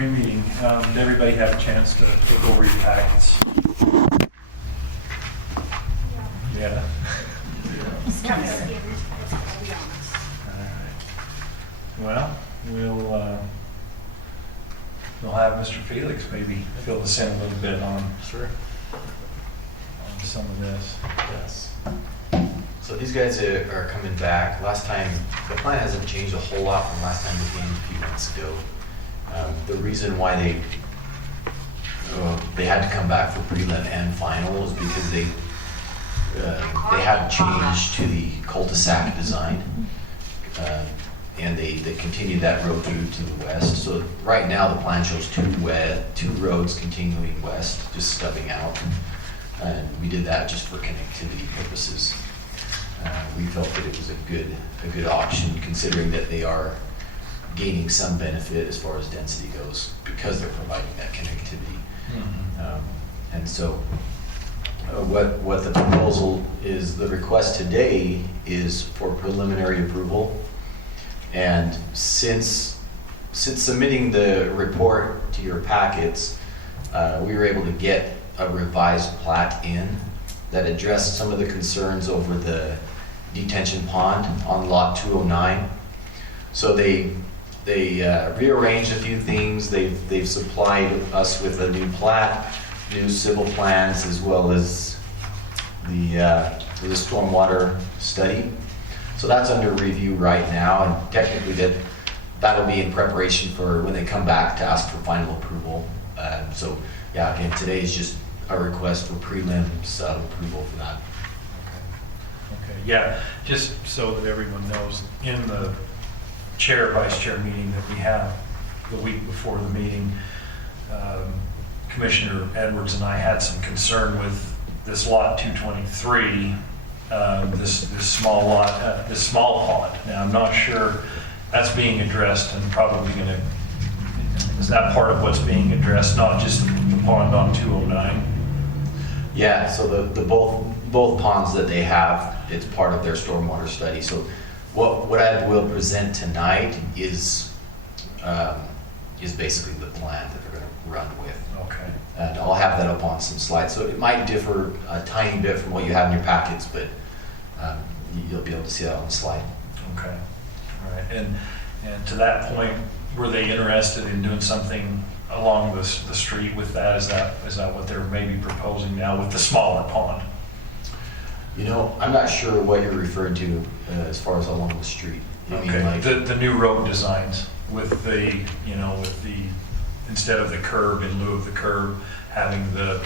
pre-meeting. Did everybody have a chance to take over your packets? Yeah. It's kind of, All right. Well, we'll have Mr. Felix maybe fill us in a little bit on some of this. Yes. So these guys are coming back. Last time, the plan hasn't changed a whole lot from last time we came a few months ago. The reason why they had to come back for prelim and final is because they had a change to the cul-de-sac design. And they continued that road through to the west. So right now the plan shows two roads continuing west, just stubbing out. And we did that just for connectivity purposes. We felt that it was a good option, considering that they are gaining some benefit as far as density goes because they're providing that connectivity. Mm-hmm. And so what the proposal is, the request today is for preliminary approval. And since submitting the report to your packets, we were able to get a revised plat in that addressed some of the concerns over the detention pond on lot 209. So they rearranged a few things. They've supplied us with a new plat, new civil plans, as well as the stormwater study. So that's under review right now, and technically that'll be in preparation for when they come back to ask for final approval. So yeah, again, today is just a request for prelims approval for that. Okay, yeah, just so that everyone knows, in the vice chair meeting that we have the week before the meeting, Commissioner Edwards and I had some concern with this lot 223, this small lot, this small pond. Now, I'm not sure that's being addressed and probably is that part of what's being addressed, not just the pond on 209? Yeah, so the both ponds that they have, it's part of their stormwater study. So what I will present tonight is basically the plan that they're going to run with. Okay. And I'll have that up on some slides. So it might differ a tiny bit from what you have in your packets, but you'll be able to see that on the slide. Okay. All right. And to that point, were they interested in doing something along the street with that? Is that what they're maybe proposing now with the smaller pond? You know, I'm not sure what you're referring to as far as along the street. You mean Okay. like- The new road designs with the instead of the curb, in lieu of the curb, having the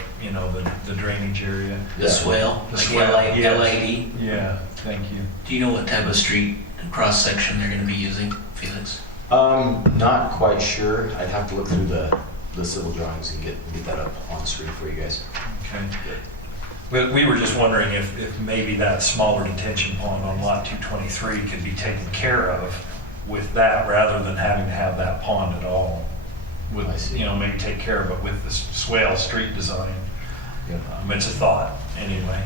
drainage area. The swale, The like swale, yes. LID. Yeah. Thank you. Do you know what type of street cross section they're going to be using, Felix? Not quite sure. I'd have to look through the civil drawings and get that up on the screen for you guys. Okay. We were just wondering if maybe that smaller detention pond on lot 223 could be taken care of with that, rather than having to have that pond at all. I see. Maybe take care of it with the swale street design. Yep. It's a thought, anyway.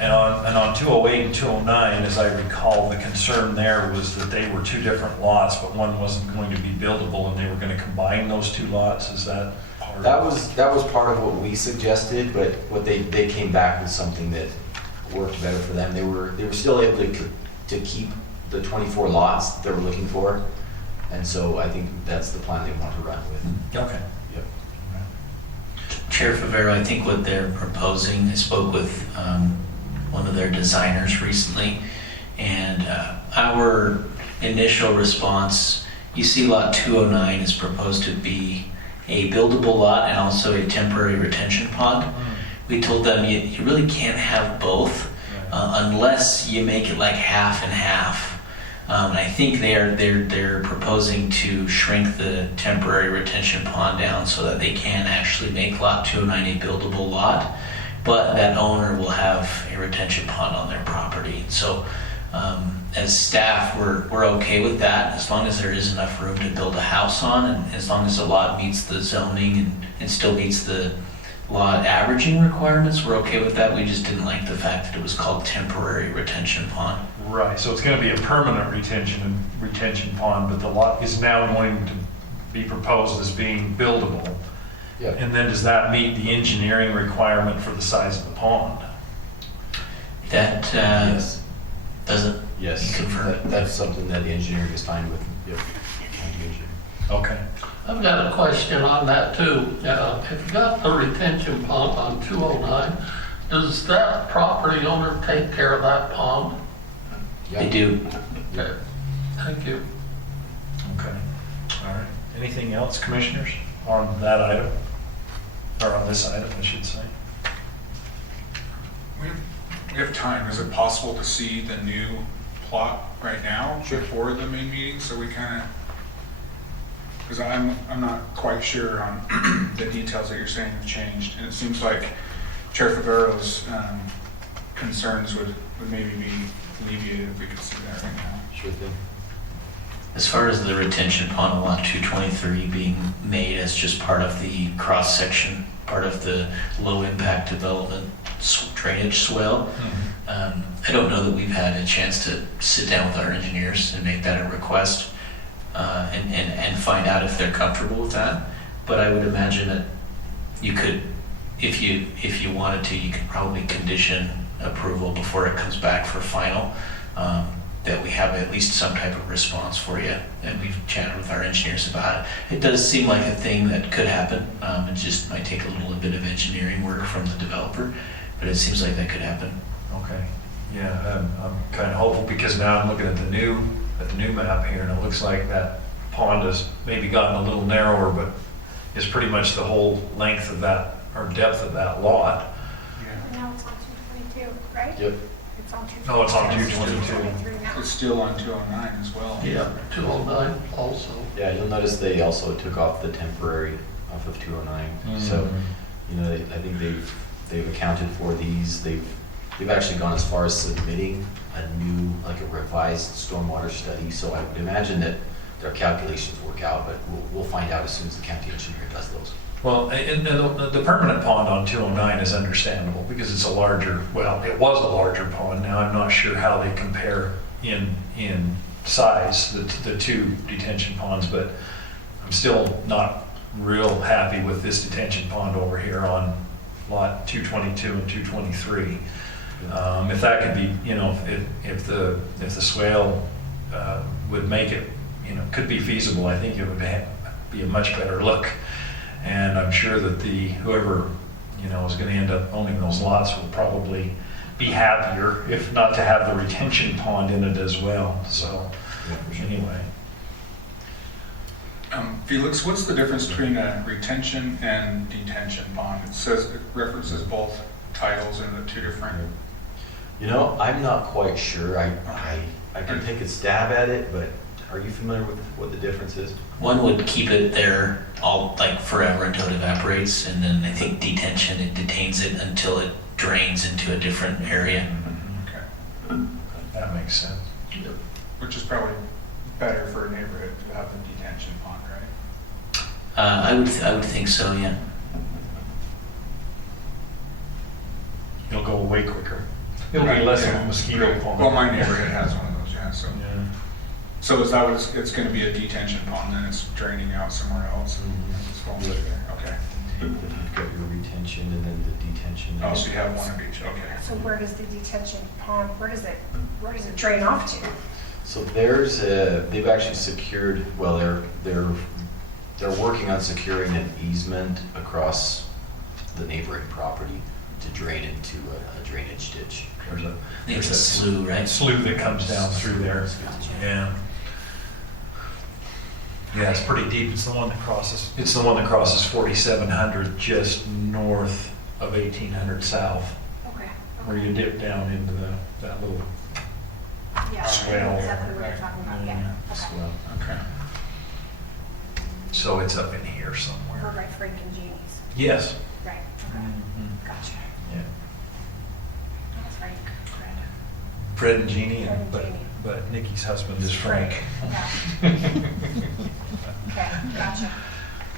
And on 208 and 209, as I recall, the concern there was that they were two different lots, but one wasn't going to be buildable, and they were going to combine those two lots. Is that part of That was part of what we suggested, but what they came back with something that worked better for them. They were still able to keep the 24 lots that they were looking for, and so I think that's the plan they want to run with. Okay. Yep. Chair Favero, I think what they're proposing, I spoke with one of their designers recently, and our initial response, you see lot 209 is proposed to be a buildable lot and also a temporary retention pond. We told them you really can't have both unless you make it like half and half. And I think they're proposing to shrink the temporary retention pond down so that they can actually make lot 209 a buildable lot, but that owner will have a retention pond on their property. So as staff, we're okay with that as long as there is enough room to build a house on, and as long as the lot meets the zoning and still meets the lot averaging requirements, we're okay with that. We just didn't like the fact that it was called temporary retention pond. Right, so it's going to be a permanent retention pond, but the lot is now going to be proposed as being buildable. Yeah. And then does that meet the engineering requirement for the size of the pond? That Yes. doesn't Yes. confirm. That's something that the engineering is fine with. Yep. County engineer. Okay. I've got a question on that too. If you got the retention pond on 209, does that property owner take care of that pond? Yeah. They do. Okay, thank you. Okay. All right. Anything else, commissioners, on that item? Or on this item, I should say? We have time. Is it possible to see the new plot right now Sure. before the main meeting, so we kind of, because I'm not quite sure on the details that you're saying have changed, and it seems like Chair Favero's concerns would maybe be alleviated if we could see that right now. Sure thing. As far as the retention pond on lot 223 being made as just part of the cross-section, part of the low-impact development drainage swell, I don't know that we've had a chance to sit down with our engineers and make that a request and find out if they're comfortable with that. But I would imagine that you could, if you wanted to, you could probably condition approval before it comes back for final, that we have at least some type of response for you. And we've chatted with our engineers about it. It does seem like a thing that could happen. It just might take a little bit of engineering work from the developer, but it seems like that could happen. Okay. Yeah, I'm kind of hopeful because now I'm looking at the new map here, and it looks like that pond has maybe gotten a little narrower, but is pretty much the whole length of that, or depth of that lot. Yeah. Now it's on 222, right? Yep. It's on 222. No, it's on 222. 223 now. It's still on 209 as well. Yeah, 209 also. Yeah, you'll notice they also took off the temporary off of 209. So, you know, I think they've accounted for these. They've actually gone as far as submitting a new, like a revised stormwater study. So I would imagine that their calculations work out, but we'll find out as soon as the county engineer does those. Well, and the permanent pond on 209 is understandable because it's a larger, well, it was a larger pond. Now I'm not sure how they compare in size, the two detention ponds, but I'm still not real happy with this detention pond over here on lot 222 and 223. If that could be, you know, if the swale would make it, you know, could be feasible, I think it would be a much better look. And I'm sure that whoever, you know, is going to end up owning those lots will probably be happier, if not to have the retention pond in it as well. So, anyway. Felix, what's the difference between a retention and detention pond? It references both titles in the two different. You know, I'm not quite sure. I can take a stab at it, but are you familiar with what the difference is? One would keep it there all like forever until it evaporates, and then I think detention, it detains it until it drains into a different area. Okay. That makes sense. Which is probably better for a neighborhood to have the detention pond, right? I would think so, yeah. It'll go away quicker. It'll be less of a mosquito pond. Well, my neighborhood has one of those, yeah, so. Yeah. So is that what it's gonna be, a detention pond, then it's draining out somewhere else? And it's going through there, okay. You've got your retention and then the detention. Oh, so you have one of each, okay. So where does the detention pond, where does it drain off to? So they've actually secured, well, they're working on securing an easement across the neighboring property to drain into a drainage ditch. There's a, I think it's a slough, right? slough that comes down through there. Yeah. Yeah, it's pretty deep. It's the one that crosses 4700 just north of 1800 south, Okay. where you dip down into that little Yeah, swale. exactly what you're talking about, yeah. Okay. swell. Okay. So it's up in here Over somewhere. by Frank and Jeannie's. Yes. Right, okay, Mhm. gotcha. Yeah. That's Frank, Fred. Fred and Jeannie, Fred and Jeannie. but Nikki's husband is Frank. Yeah. Okay, gotcha.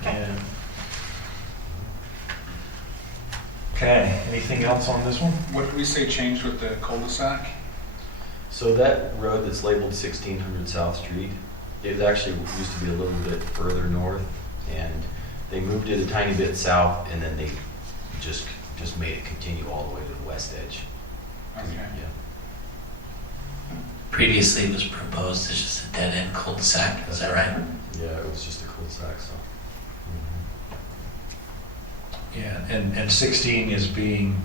Okay. Yeah. Okay, anything else on this one? What did we say changed with the cul-de-sac? So that road that's labeled 1600 South Street, It actually used to be a little bit further north, and they moved it a tiny bit south, and then they just made it continue all the way to the west edge. Okay. Yeah. Previously, it was proposed as just a dead-end cul-de-sac, is that right? Yeah, it was just a cul-de-sac, so. Yeah, and 16 is being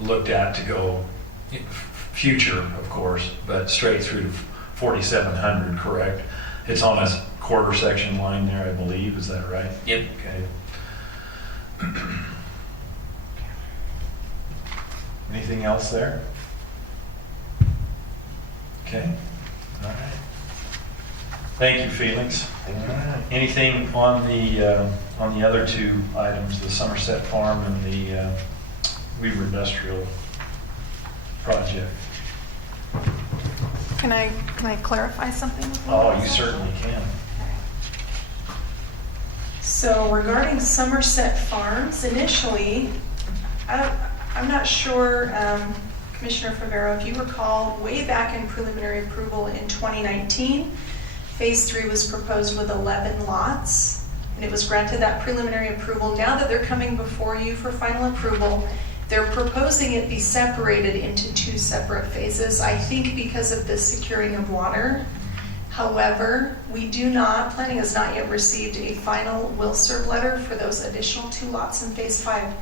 looked at to go future, of course, but straight through to 4700, correct? It's on a quarter section line there, I believe, is that right? Yep. Okay. Anything else there? Okay, all right. Thank you, Felix. Thank you. All right. Anything on the other two items, the Somerset Farm and the Weaver Industrial project? Can I clarify something? with you? Oh, you certainly can. So regarding Somerset Farms, initially, I'm not sure, Commissioner Favero, if you recall, way back in preliminary approval in 2019, Phase 3 was proposed with 11 lots, and it was granted that preliminary approval. Now that they're coming before you for final approval, they're proposing it be separated into 2 separate phases, I think because of the securing of water. However, planning has not yet received a final will serve letter for those additional 2 lots in Phase 5.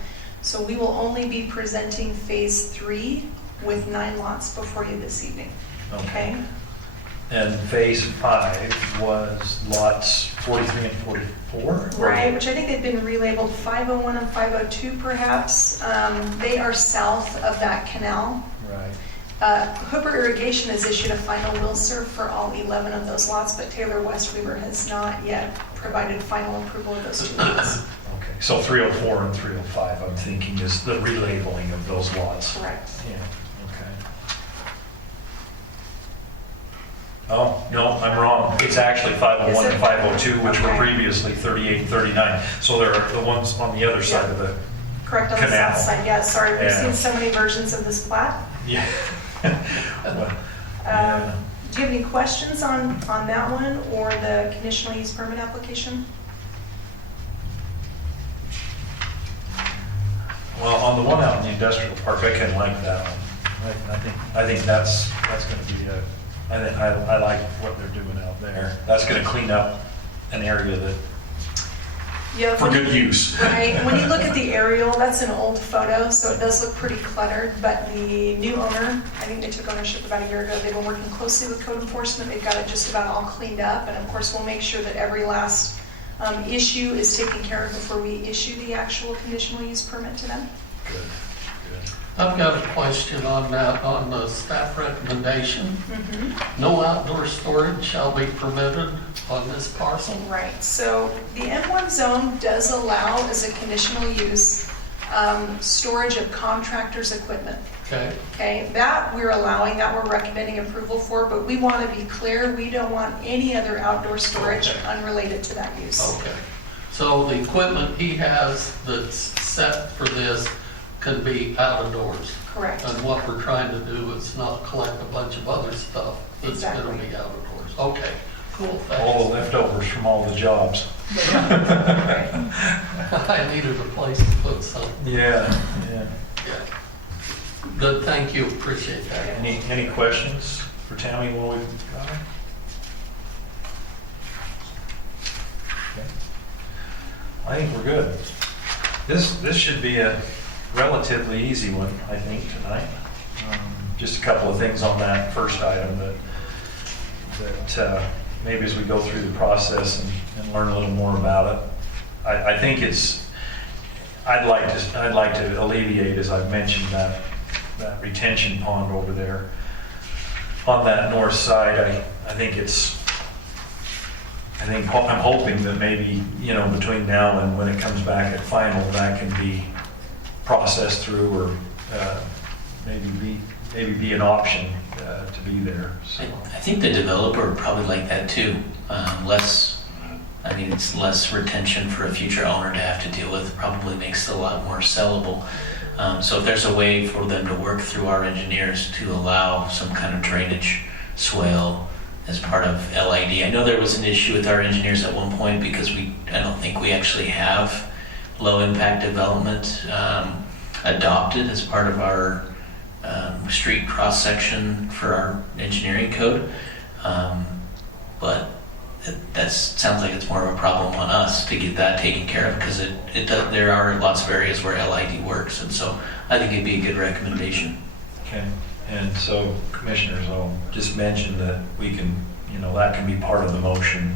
So we will only be presenting Phase 3 with 9 lots before you this evening. Okay? And Phase 5 was lots 43 and 44? Right, which I think they've been relabeled 501 and 502 perhaps. They are south of that canal. Right. Hooper Irrigation has issued a final will serve for all 11 of those lots, but Taylor West Weaver has not yet provided final approval of those 2 lots. Okay, so 304 and 305, I'm thinking, is the relabeling of those lots. Correct. Yeah, okay. Oh, no, I'm wrong. It's actually 501 Is and it? 502, which were Okay. previously 38 and 39. So there are the ones on the other side of the, Correct, on the Canal. south side, yes. Sorry, we've Yeah. seen so many versions of this plat. yeah. Well, yeah. Do you have any questions on that one or the conditional use permit application? Well, on the one out in the industrial park, I kind of like that one. I think that's going to be I like what they're doing out there. That's going to clean up an area that, Yeah, for good use. Right, when you look at the aerial, that's an old photo, so it does look pretty cluttered, but the new owner, I think they took ownership about a year ago, they've been working closely with code enforcement, they've got it just about all cleaned up, and of course, we'll make sure that every last issue is taken care of before we issue the actual conditional use permit to them. Good, good. I've got a question on that, on the staff recommendation. Mm-hmm. No outdoor storage shall be permitted on this parcel. Right, so the M1 zone does allow as a conditional use storage of contractors' equipment. Okay, Okay, that we're allowing, that we're recommending approval for, but we want to be clear, we don't want any other outdoor storage Okay. unrelated to that use. okay. So the equipment he has that's set for this can be out of doors. Correct. And what we're trying to do is not collect a bunch of other stuff that's gonna Exactly. be out of doors. Okay, cool, All the thanks. leftovers from all the jobs. I needed a place to put some. Yeah, yeah. Good, thank you, appreciate that. Any questions for Tammy while we've got her? Okay. I think we're good. This should be a relatively easy one, I think, tonight. Just a couple of things on that first item that maybe as we go through the process and learn a little more about it. I think I'd like to alleviate, as I've mentioned, that retention pond over there on that north side. I'm hoping that maybe, between now and when it comes back at final, that can be processed through or maybe be an option to be there. So, I think the developer would probably like that too. It's less retention for a future owner to have to deal with, probably makes it a lot more sellable. So if there's a way for them to work through our engineers to allow some kind of drainage swale as part of LID. I know there was an issue with our engineers at one point because I don't think we actually have low impact development adopted as part of our street cross section for our engineering code. But that sounds like it's more of a problem on us to get that taken care of, because there are lots of areas where LID works, and so I think it'd be a good recommendation. Okay, and so commissioners, I'll just mention that we can, that can be part of the motion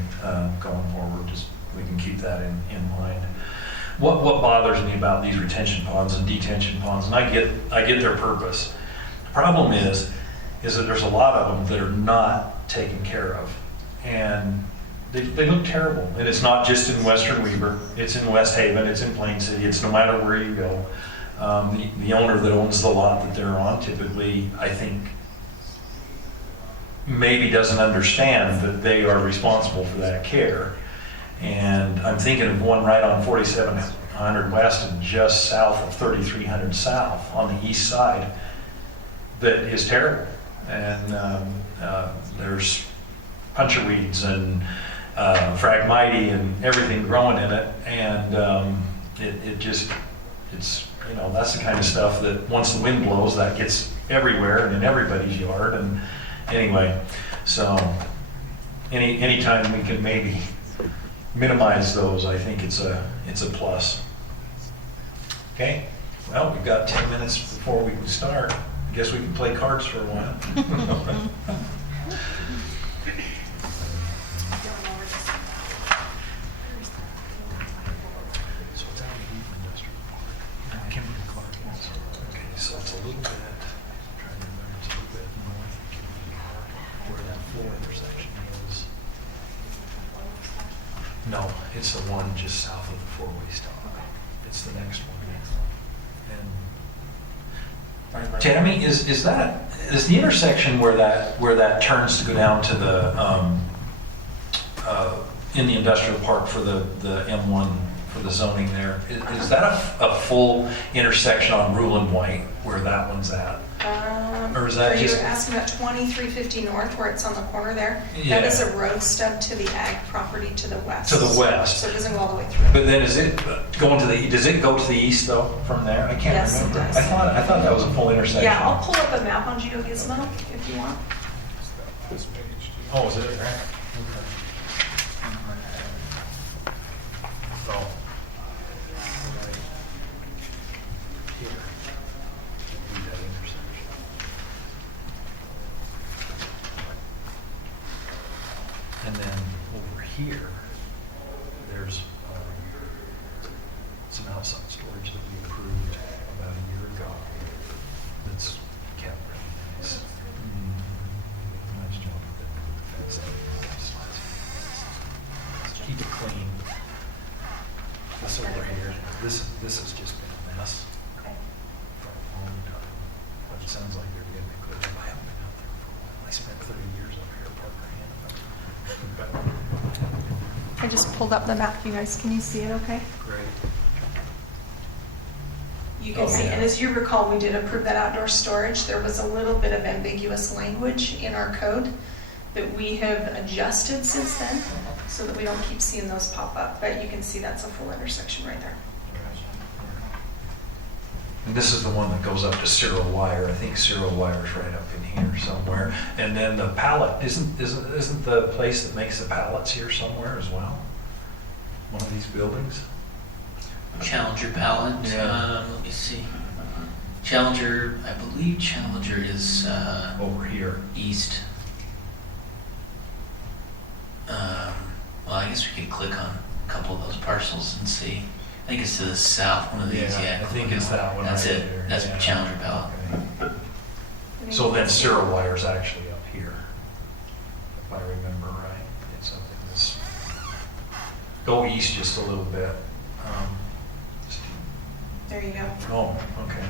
going forward, just we can keep that in mind. What bothers me about these retention ponds and detention ponds, and I get their purpose. The problem is that there's a lot of them that are not taken care of, and they look terrible. And it's not just in Western Weber, it's in West Haven, it's in Plain City, it's no matter where you go. The owner that owns the lot that they're on typically, I think, maybe doesn't understand that they are responsible for that care. And I'm thinking of one right on 4700 West and just south of 3300 South on the east side that is terrible. And there's puncher weeds and phragmite and everything growing in it. And it's that's the kind of stuff that once the wind blows, that gets everywhere and in everybody's yard. And anyway, so anytime we can maybe minimize those, I think it's a plus. Okay, well, we've got 10 minutes before we can start. I guess we can play cards for a while. So it's out of the industrial park. Kimberly Clark is. Okay, so it's a little bit, I'm trying to remember, it's a little bit north of Kimberly Clark, where that floor intersection is. No, it's the one just south of the four-way stop. It's the next one. And Tammy, is the intersection where that turns to go down to the in the industrial park for the M1 for the zoning there? Is that a full intersection on Rule and White where that one's at? Or is that are just... you asking about 2350 North where it's on the corner there? Yeah. That is a road stub to the ag property to the west. To the west. So it doesn't go all the way through. But then does it go to the east though from there? I can't Yes, it remember. does. I thought that was a full intersection. Yeah, I'll pull up a map on GeoGizmo if you want. This page. Oh, is it? Okay. Oh. Here. Be that intersection. And then over here, there's some outside storage that we approved about a year ago. That's kept really nice. Nice job with it. Fence it. Keep it clean. This over here, this has just been a mess for a long time. But it sounds like they're getting it cleared up. I haven't been out there for a while. I spent 30 years up here at Parker Hannah. I just pulled up the map, you guys. Can you see it okay? Great. You can Oh, see, yeah. and as you recall, we did approve that outdoor storage. There was a little bit of ambiguous language in our code that we have adjusted since then so that we don't keep seeing those pop up. But you can see that's a full intersection right there. And this is the one that goes up to Cyril Wire. I think Cyril Wire's right up in here somewhere. And then the pallet, isn't the place that makes the pallets here somewhere as well? One of these buildings? Challenger pallet. Yeah. Let me see. Challenger, I believe Challenger is Over here. east. Well, I guess we could click on a couple of those parcels and see. I think it's to the south, one of these, yeah. I think it's that one That's right it. there. That's Yeah. Challenger pallet. Okay. So then Cyril Wire's actually up here, if I remember right. It's up in this, go east just a little bit. Just- There you go. Oh, okay.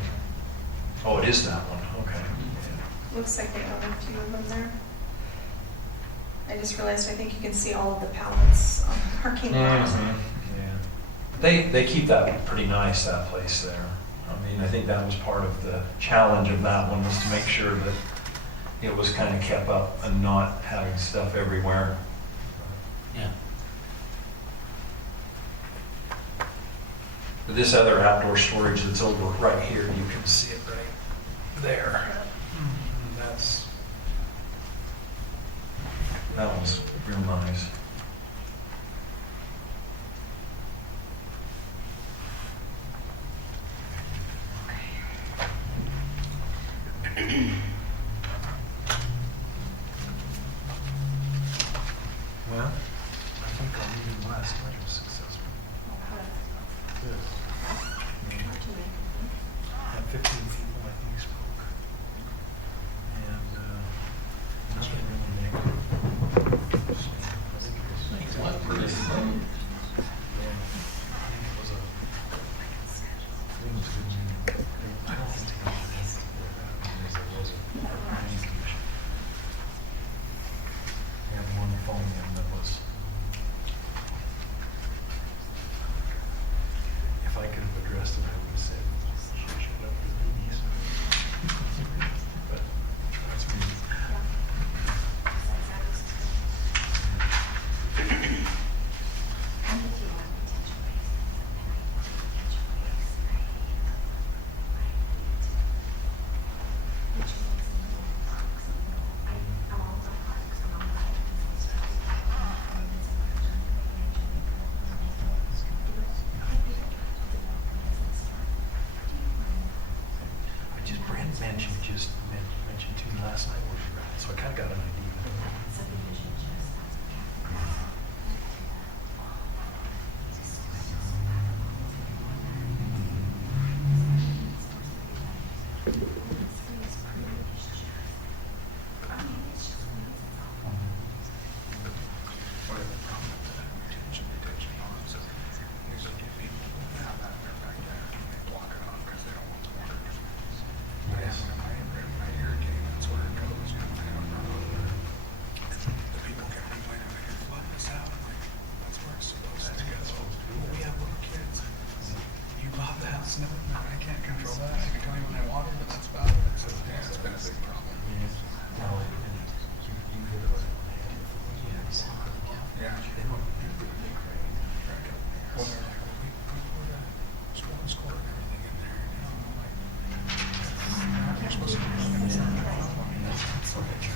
Oh, it is that one, okay. Yeah. Looks like they own a few of them there. I just realized, I think you can see all of the pallets on the parking lot. Yeah. They keep that pretty nice, that place there. I mean, I think that was part of the challenge of that one, was to make sure that it was kind of kept up and not having stuff everywhere. Yeah. But this other outdoor storage that's over right here, you can see it right there. That was real nice. Well, I think our meeting last night was successful. Had 15 people, I think, spoke. And nothing really negative. So, I think it was, Things went pretty smooth. yeah, I think it was a, it was good meeting. I don't think they had as there was a planning commission. We had one phone in that was, if I could have addressed it, I would have said, shut up for the meetings. But that's me. Brand mentioned to me last night where you're at, so I kind of got an idea. Whatever the problem with that retention ponds, so usually get people have that in their backyard, and they block it off because they don't want the water. Yes. When I irrigate, that's where it goes, you know, I don't know. The people kept complaining, like, you're flooding us out, I'm like, that's where it's supposed to go. Well, we have little kids. You bought the house, no, I can't control that, I can tell you when I water, but that's about it. So, yeah, it's been a big problem. Yeah. Well, they're like, well, we put a sports court and everything in there, you know, I'm like, you're supposed to do that. I mean, that's so much.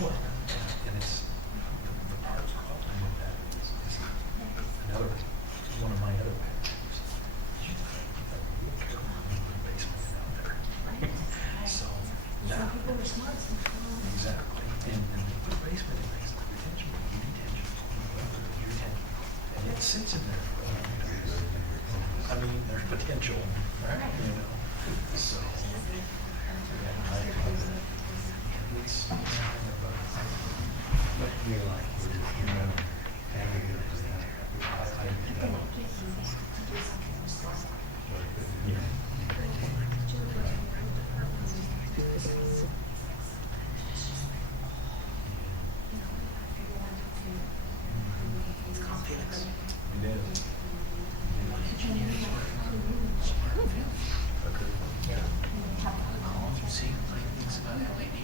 And it's the part problem with that is another one of my other pictures. You have to be real careful when you put a basement down there. So now, exactly. And when you put a basement in, it's the retention, you detention, and it sits in there for a long time. I mean, there's potential, right? You know, so. Yeah, it's kind of a, but you're like, you're having a, See, like things about LED.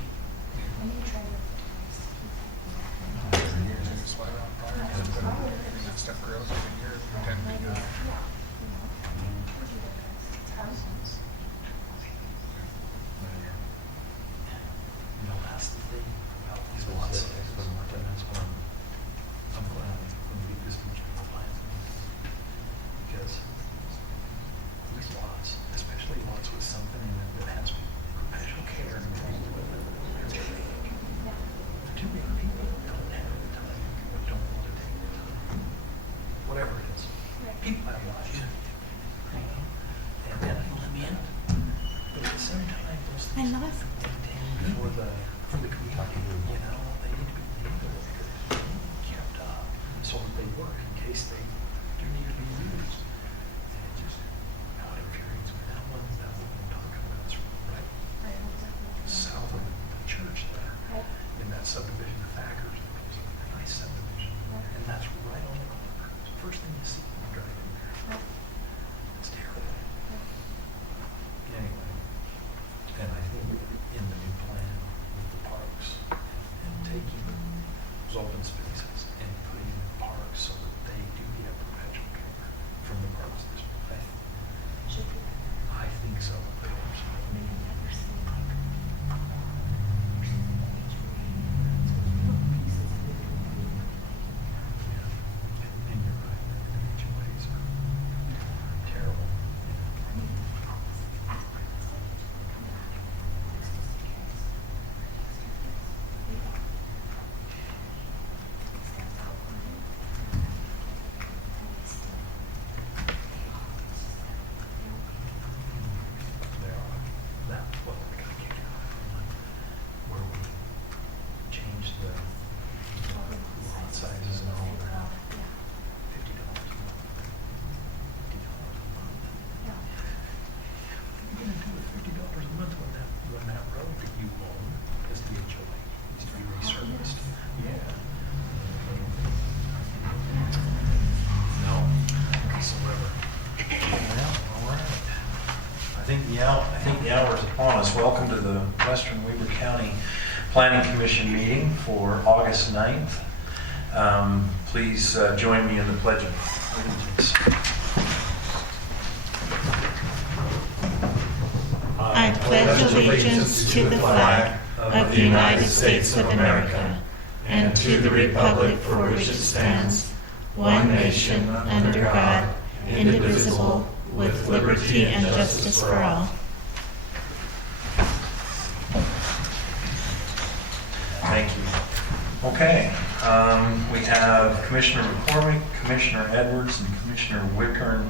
Just light on fire, and that stuff grows every year, it tend to be good. you know, that's the thing about these lots. And that's why I'm glad when we get this much more plans. Because these lots, especially lots with something in it that has special care and things with it, they're too big. Too many people don't have the time or don't want to take the time. Whatever it is. People have lives. You know? And then I let me in. But at the same time, those things need to be maintained for the community. You know, they need to be legally kept up so that they work in case they do need to be used. And it just not infuriates me. That one first thing you see when you drive in there. It's terrible. Anyway, and I think in the new plan with the parks and taking those open spaces and putting them in parks so that they do get perpetual care from the parks district. I think so. And you're right, the HOAs are terrible. There are, that, well, I got kicked out of one where we changed the lot sizes and all of that. $50 a month. $50 a month. What are you gonna do with $50 a month when that road that you own is the HOA needs to be resurfaced? Yeah. No, whatsoever. Well, all right. I think the hour is upon us. Welcome to the Western Weber County Planning Commission meeting for August 9th. Please join me in the Pledge of Allegiance. I pledge allegiance to the flag of the United States of America and to the republic for which it stands, one nation, under God, indivisible, with liberty and justice for all. Thank you. Okay, we have Commissioner McCormick, Commissioner Edwards, and Commissioner Wickern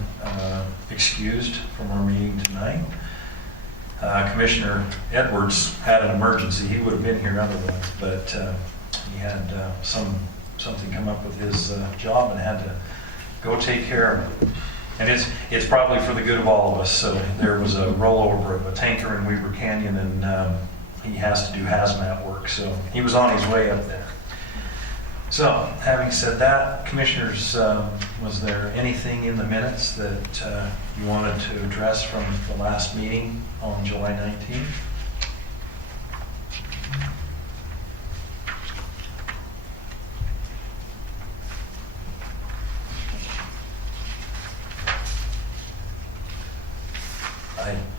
excused from our meeting tonight. Commissioner Edwards had an emergency. He would have been here otherwise, but he had something come up with his job and had to go take care of it. And it's probably for the good of all of us. So there was a rollover of a tanker in Weber Canyon, and he has to do hazmat work. So he was on his way up there. So having said that, commissioners, was there anything in the minutes that you wanted to address from the last meeting on July 19th?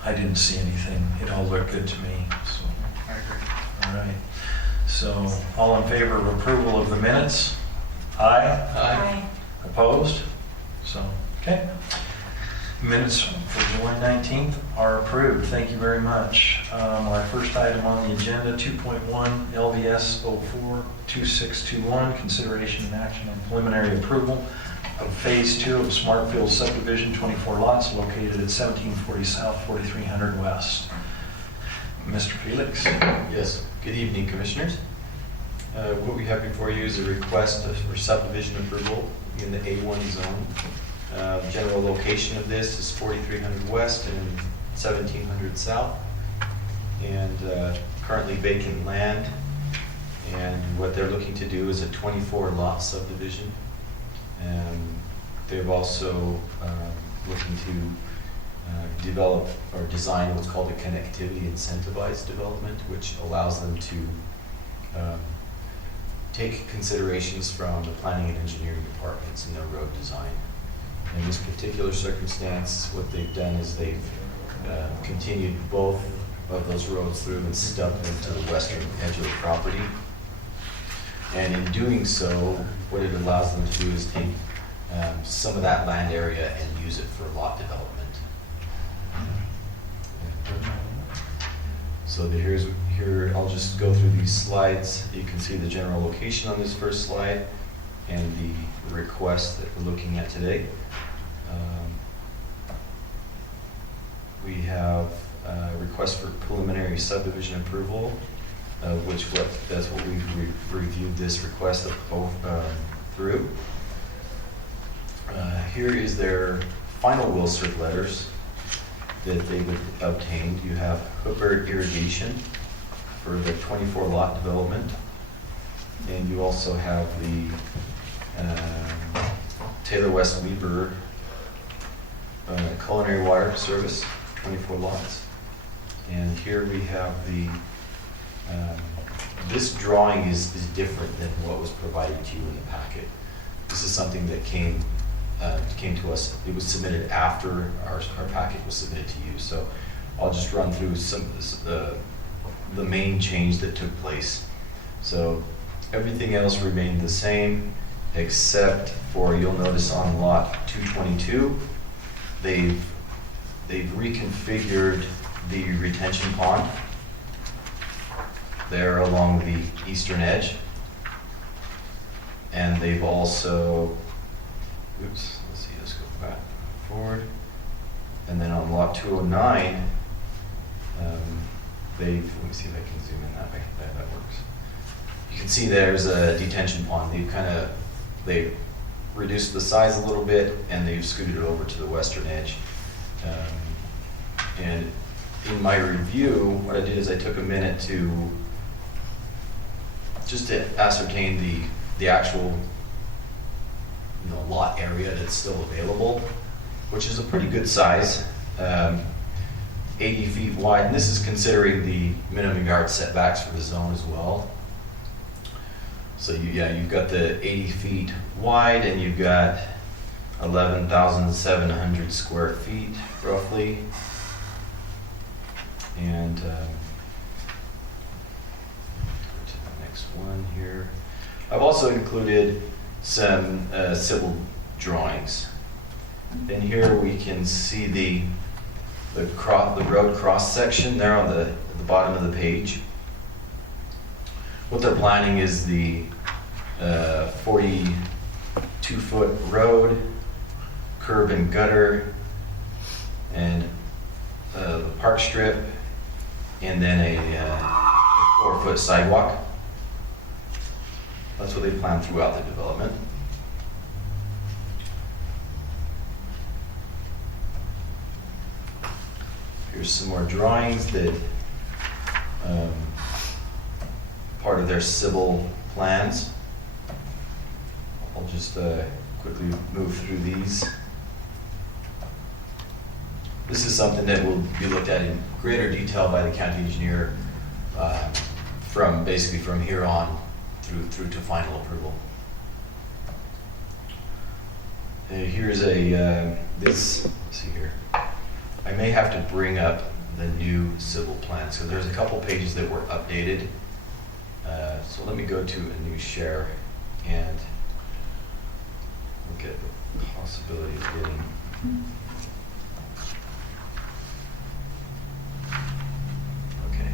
I didn't see anything. It all looked good to me. So, I agree. all right. So, all in favor of approval of the minutes? Aye. Opposed? So, okay. Minutes for July 19th are approved. Thank you very much. Our first item on the agenda, 2.1 LVS 042621, consideration and action on preliminary approval of Phase 2 of Smartfield subdivision, 24 lots located at 1740 South, 4300 West. Mr. Felix? Yes, good evening, Commissioners. What we have before you is a request for subdivision approval in the A1 zone. General location of this is 4300 West and 1700 South, and currently vacant land. And what they're looking to do is a 24 lot subdivision. They've also looking to develop or design what's called a connectivity incentivized development, which allows them to take considerations from the planning and engineering departments in their road design. In this particular circumstance, what they've done is they've continued both of those roads through and stubbed them to the western edge of the property. And in doing so, what it allows them to do is take some of that land area and use it for lot development. So here, I'll just go through these slides. You can see the general location on this first slide and the request that we're looking at today. We have a request for preliminary subdivision approval, that's what we've reviewed this request through. Here is their final will serve letters that they would obtain. You have Hooper Irrigation for the 24 lot development, and you also have the Taylor West Weber culinary water service, 24 lots. And here we have the, this drawing is different than what was provided to you in the packet. This is something that came to us. It was submitted after our packet was submitted to you. So I'll just run through some the main change that took place. So everything else remained the same, except for, you'll notice on lot 222, they've reconfigured the retention pond there along the eastern edge. And they've also, oops, let's see, let's go back, forward. And then on lot 209, let me see if I can zoom in that way, that works. You can see there's a detention pond. They've reduced the size a little bit, and they've scooted it over to the western edge. And in my review, what I did is I took a minute to just to ascertain the actual lot area that's still available, which is a pretty good size, 80 feet wide, and this is considering the minimum yard setbacks for the zone as well. So you've got the 80 feet wide, and you've got 11,700 square feet roughly. And go to the next one here. I've also included some civil drawings. And here we can see the road cross section there on the bottom of the page. What they're planning is the 42-foot road, curb and gutter, and the park strip, and then a 4-foot sidewalk. That's what they plan throughout the development. Here's some more drawings that part of their civil plans. I'll just quickly move through these. This is something that will be looked at in greater detail by the county engineer basically from here on through to final approval. Here's let's see here. I may have to bring up the new civil plan. So there's a couple pages that were updated. So let me go to a new share and look at the possibility of getting. Okay.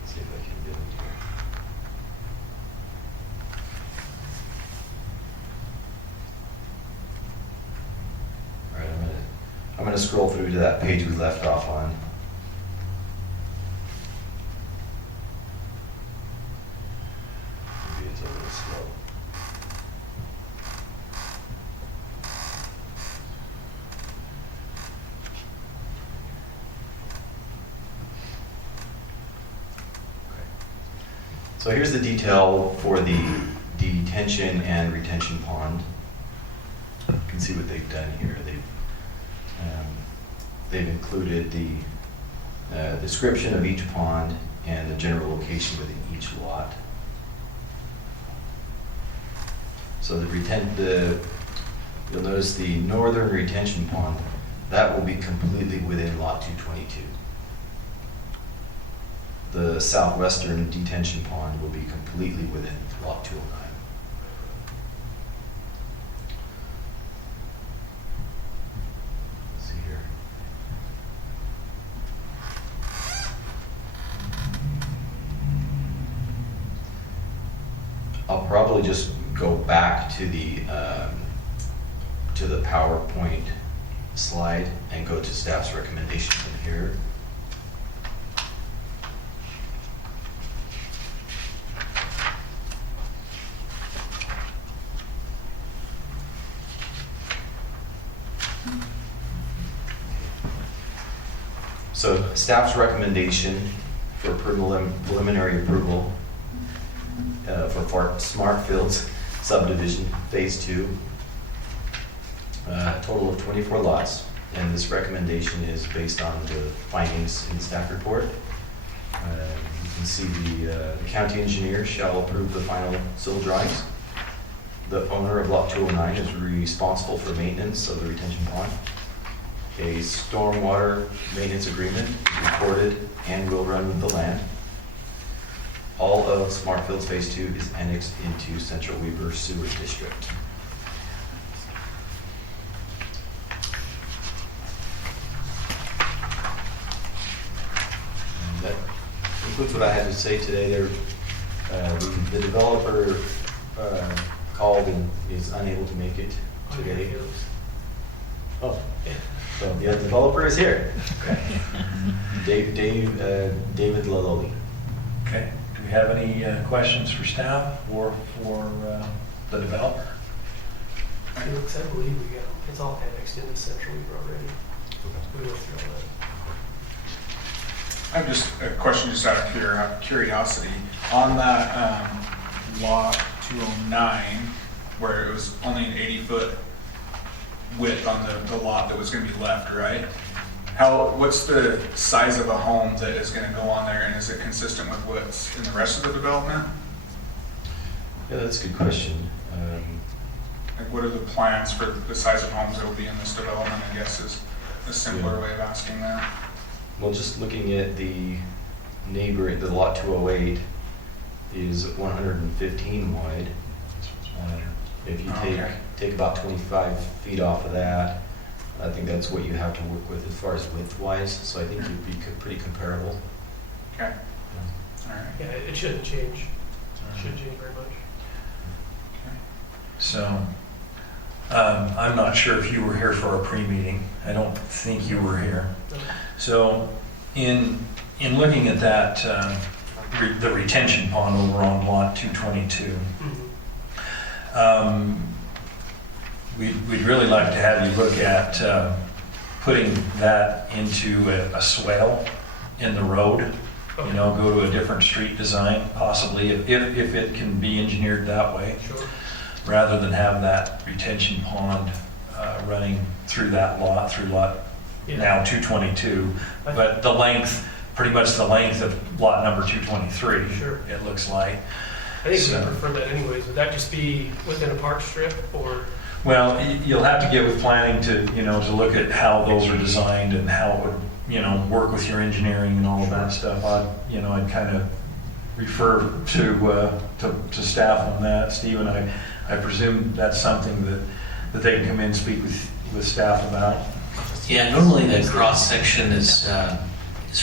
Let's see if I can get it here. All right, I'm gonna scroll through to that page we left off on. Maybe it's a little slow. Okay. So here's the detail for the detention and retention pond. You can see what they've done here. They've included the description of each pond and the general location within each lot. So you'll notice the northern retention pond, that will be completely within lot 222. The southwestern detention pond will be completely within lot 209. Let's see here. I'll probably just go back to the PowerPoint slide and go to staff's recommendation from here. So staff's recommendation for preliminary approval for Smart Fields subdivision, phase 2, a total of 24 lots. And this recommendation is based on the findings in the staff report. You can see the county engineer shall approve the final civil drawings. The owner of lot 209 is responsible for maintenance of the retention pond. A stormwater maintenance agreement is recorded and will run with the land. All of Smart Fields Phase 2 is annexed into Central Weaver Sewer District. And that concludes what I had to say today. The developer called and is unable to make it today. Oh, so the developer is here. Okay. David Laloli. Okay. Do we have any questions for staff or for the developer? Felix, I believe it's all annexed into Central Weaver already. We went through all that. I have just a question just out of curiosity. On that lot 209, where it was only an 80-foot width on the lot that was going to be left, right? What's the size of a home that is going to go on there, and is it consistent with what's in the rest of the development? Yeah, that's a good question. Like, what are the plans for the size of homes that will be in this development, I guess, is a simpler way of asking that. Well, just looking at the neighbor, the lot 208 is 115 wide. If you take about 25 feet off of that, I think that's what you have to work with as far as width-wise. So I think you'd be pretty comparable. Okay. All right. Yeah, it shouldn't change. It shouldn't change very much. So, I'm not sure if you were here for our pre-meeting. I don't think you were here. So, in looking at that, the retention pond over on lot 222, we'd really like to have you look at putting that into a swale in the road. You know, go to a different street design, possibly, if it can be engineered that way. Sure. Rather than have that retention pond running through that lot, now 222. But the length, pretty much the length of lot number 223, Sure. it looks like. I think So- we prefer that anyways. Would that just be within a park strip or? Well, you'll have to get with planning to look at how those are designed and how it would, work with your engineering and all of that stuff. I'd kind of refer to staff on that. Steve and I presume that's something that they can come in and speak with staff about. Yeah, normally that cross-section is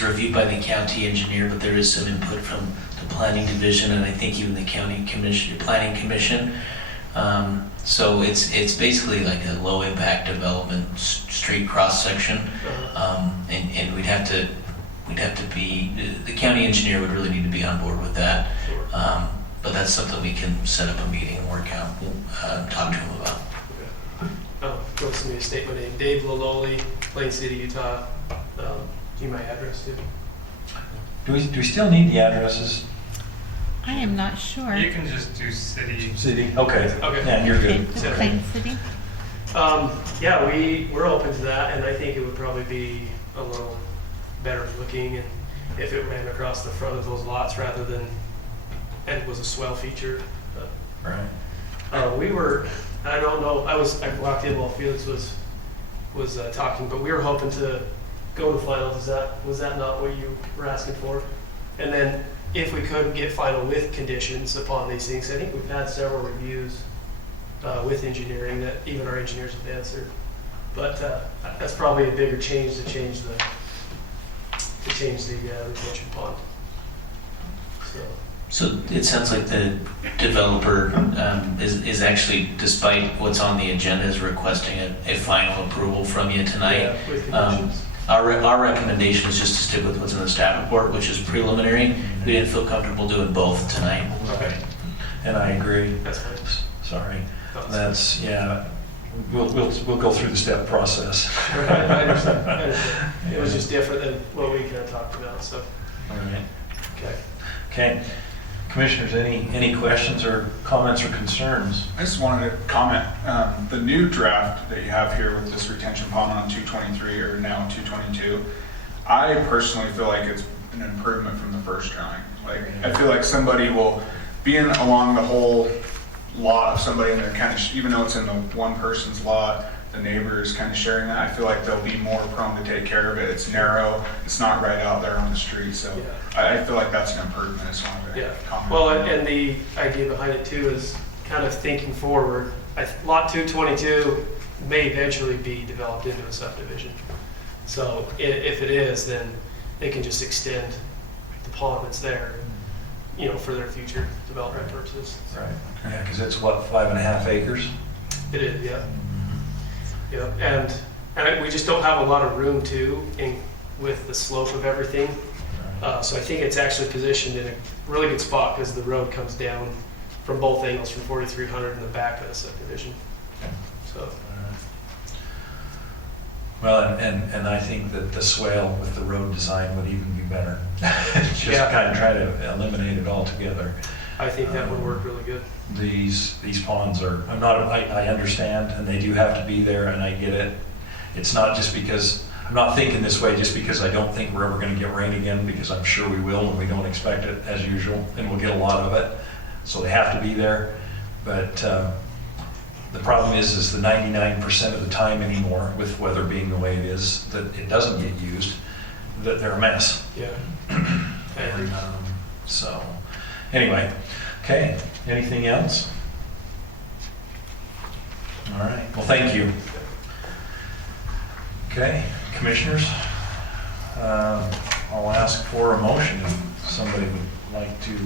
reviewed by the county engineer, but there is some input from the planning division and I think even the county commission, planning commission. So it's basically like a low-impact development street cross-section. And we'd have to be, the county engineer would really need to be on board with that. Sure. But that's something we can set up a meeting and work out, talk to him about. Go send me a statement name. Dave Laloli, Plain City, Utah. Do you my address too? Do we still need the addresses? I am not sure. You can just do city. City? Okay. Okay. Yeah, you're Okay, good. the Plain City? Yeah, we're open to that, and I think it would probably be a little better looking, and if it ran across the front of those lots rather than, and it was a swell feature. Right. I don't know, I walked in while Felix was talking, but we were hoping to go to finals. Was that not what you were asking for? And then if we could get final with conditions upon these things, I think we've had several reviews with engineering that even our engineers have answered. But that's probably a bigger change to change the retention pond. So it sounds like the developer is actually, despite what's on the agenda, is requesting a final approval from you tonight. Yeah, with conditions. Our recommendation is just to stick with what's in the staff report, which is preliminary. We didn't feel comfortable doing both tonight. Okay, And I agree. that's fine. Sorry. That's That's, yeah, we'll go through the step process. Right, I understand. I understand. It was just different than what we kind of talked about, so. All right. Okay. Okay. Commissioners, any questions or comments or concerns? I just wanted to comment, the new draft that you have here with this retention pond on 223 or now 222, I personally feel like it's an improvement from the first drawing. Like, I feel like somebody will be in along the whole lot of somebody and they're kind of, even though it's in the one person's lot, the neighbor is kind of sharing that. I feel like they'll be more prone to take care of it. It's narrow, it's not right out there on the street, so I feel like that's an improvement. I just wanted to comment. Well, and the idea behind it too is kind of thinking forward. Lot 222 may eventually be developed into a subdivision. So if it is, then they can just extend the pond that's there, you know, for their future development purposes. Right. Yeah, because it's what, 5.5 acres? It is, yeah. Yeah, and we just don't have a lot of room too with the slope of everything. So I think it's actually positioned in a really good spot because the road comes down from both angles from 4300 in the back of the subdivision. So. Well, and I think that the swale with the road design would even be better. Just kind of try to eliminate it altogether. I think that would work really good. These ponds are, I understand, and they do have to be there, and I get it. It's not just because, I'm not thinking this way just because I don't think we're ever going to get rain again, because I'm sure we will, and we don't expect it as usual, and we'll get a lot of it. So they have to be there. But the problem is the 99% of the time anymore, with weather being the way it is, that it doesn't get used, that they're a mess. Yeah. And so, anyway, okay, anything else? All right, well, thank you. Okay, commissioners, I'll ask for a motion if somebody would like to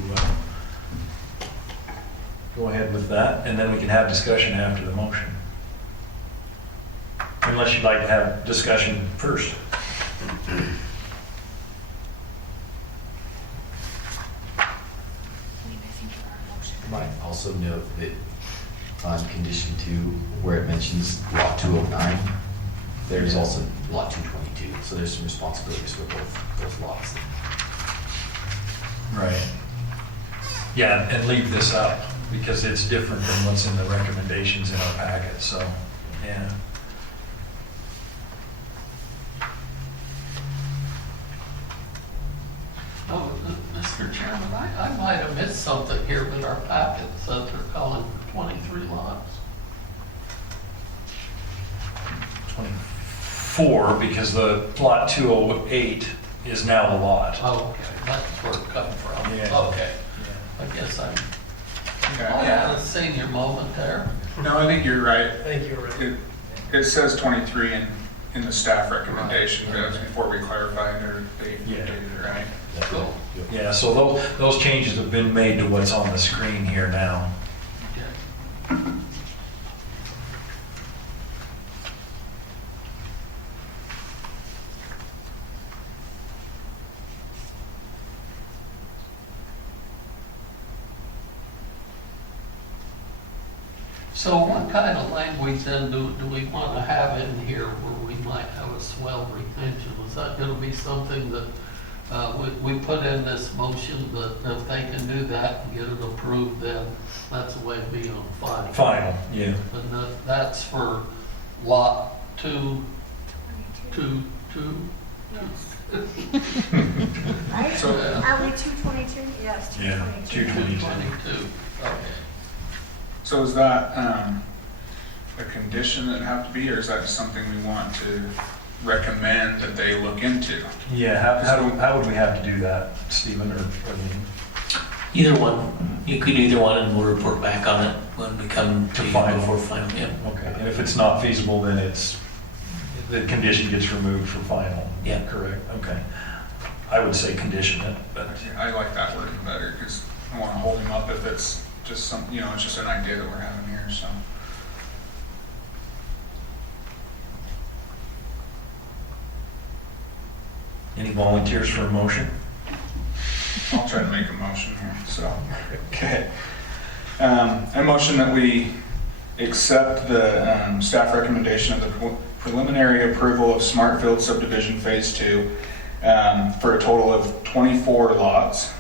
go ahead with that, and then we can have discussion after the motion. Unless you'd like to have discussion first. Might also note that on condition 2, where it mentions lot 209, there's also lot 222, so there's some responsibilities for both those lots. Right. Yeah, and leave this up, because it's different than what's in the recommendations in our packet, so, yeah. Oh, Mr. Chairman, I might have missed something here with our packet, so they're calling for 23 lots. 24, because the lot 208 is now a lot. Oh, okay, that's where it come from. Yeah. Okay, I guess I Yeah. had a senior moment there. No, I think you're right. I think you were right. It says 23 in the staff recommendation, but it was before we clarified or they Yeah. did it, right? Cool. Yeah, so those changes have been made to what's on the screen here now. Okay. So what kind of language then do we want to have in here where we might have a swell retention? Was that going to be something that we put in this motion that if they can do that and get it approved, then that's the way it'd be on final? Final, yeah. And that's for lot 2. Right? So- Are we 222? Yes, Yeah, 222. 222. Okay. So is that a condition that have to be, or is that just something we want to recommend that they look into? Yeah, how would we have to do that, Stephen, or Either one. You could do either one and we'll report back on it when we come To to final. before final. Yeah. okay, and if it's not feasible, then the condition gets removed for final? Yeah. Correct, okay. I would say condition it, but, I like that wording better because I want to hold them up if it's just some, it's just an idea that we're having here, so. any volunteers for a motion? I'll try to make a motion here, so. Okay. I motion that we accept the staff recommendation of the preliminary approval of Smartfield subdivision phase 2 for a total of 24 lots.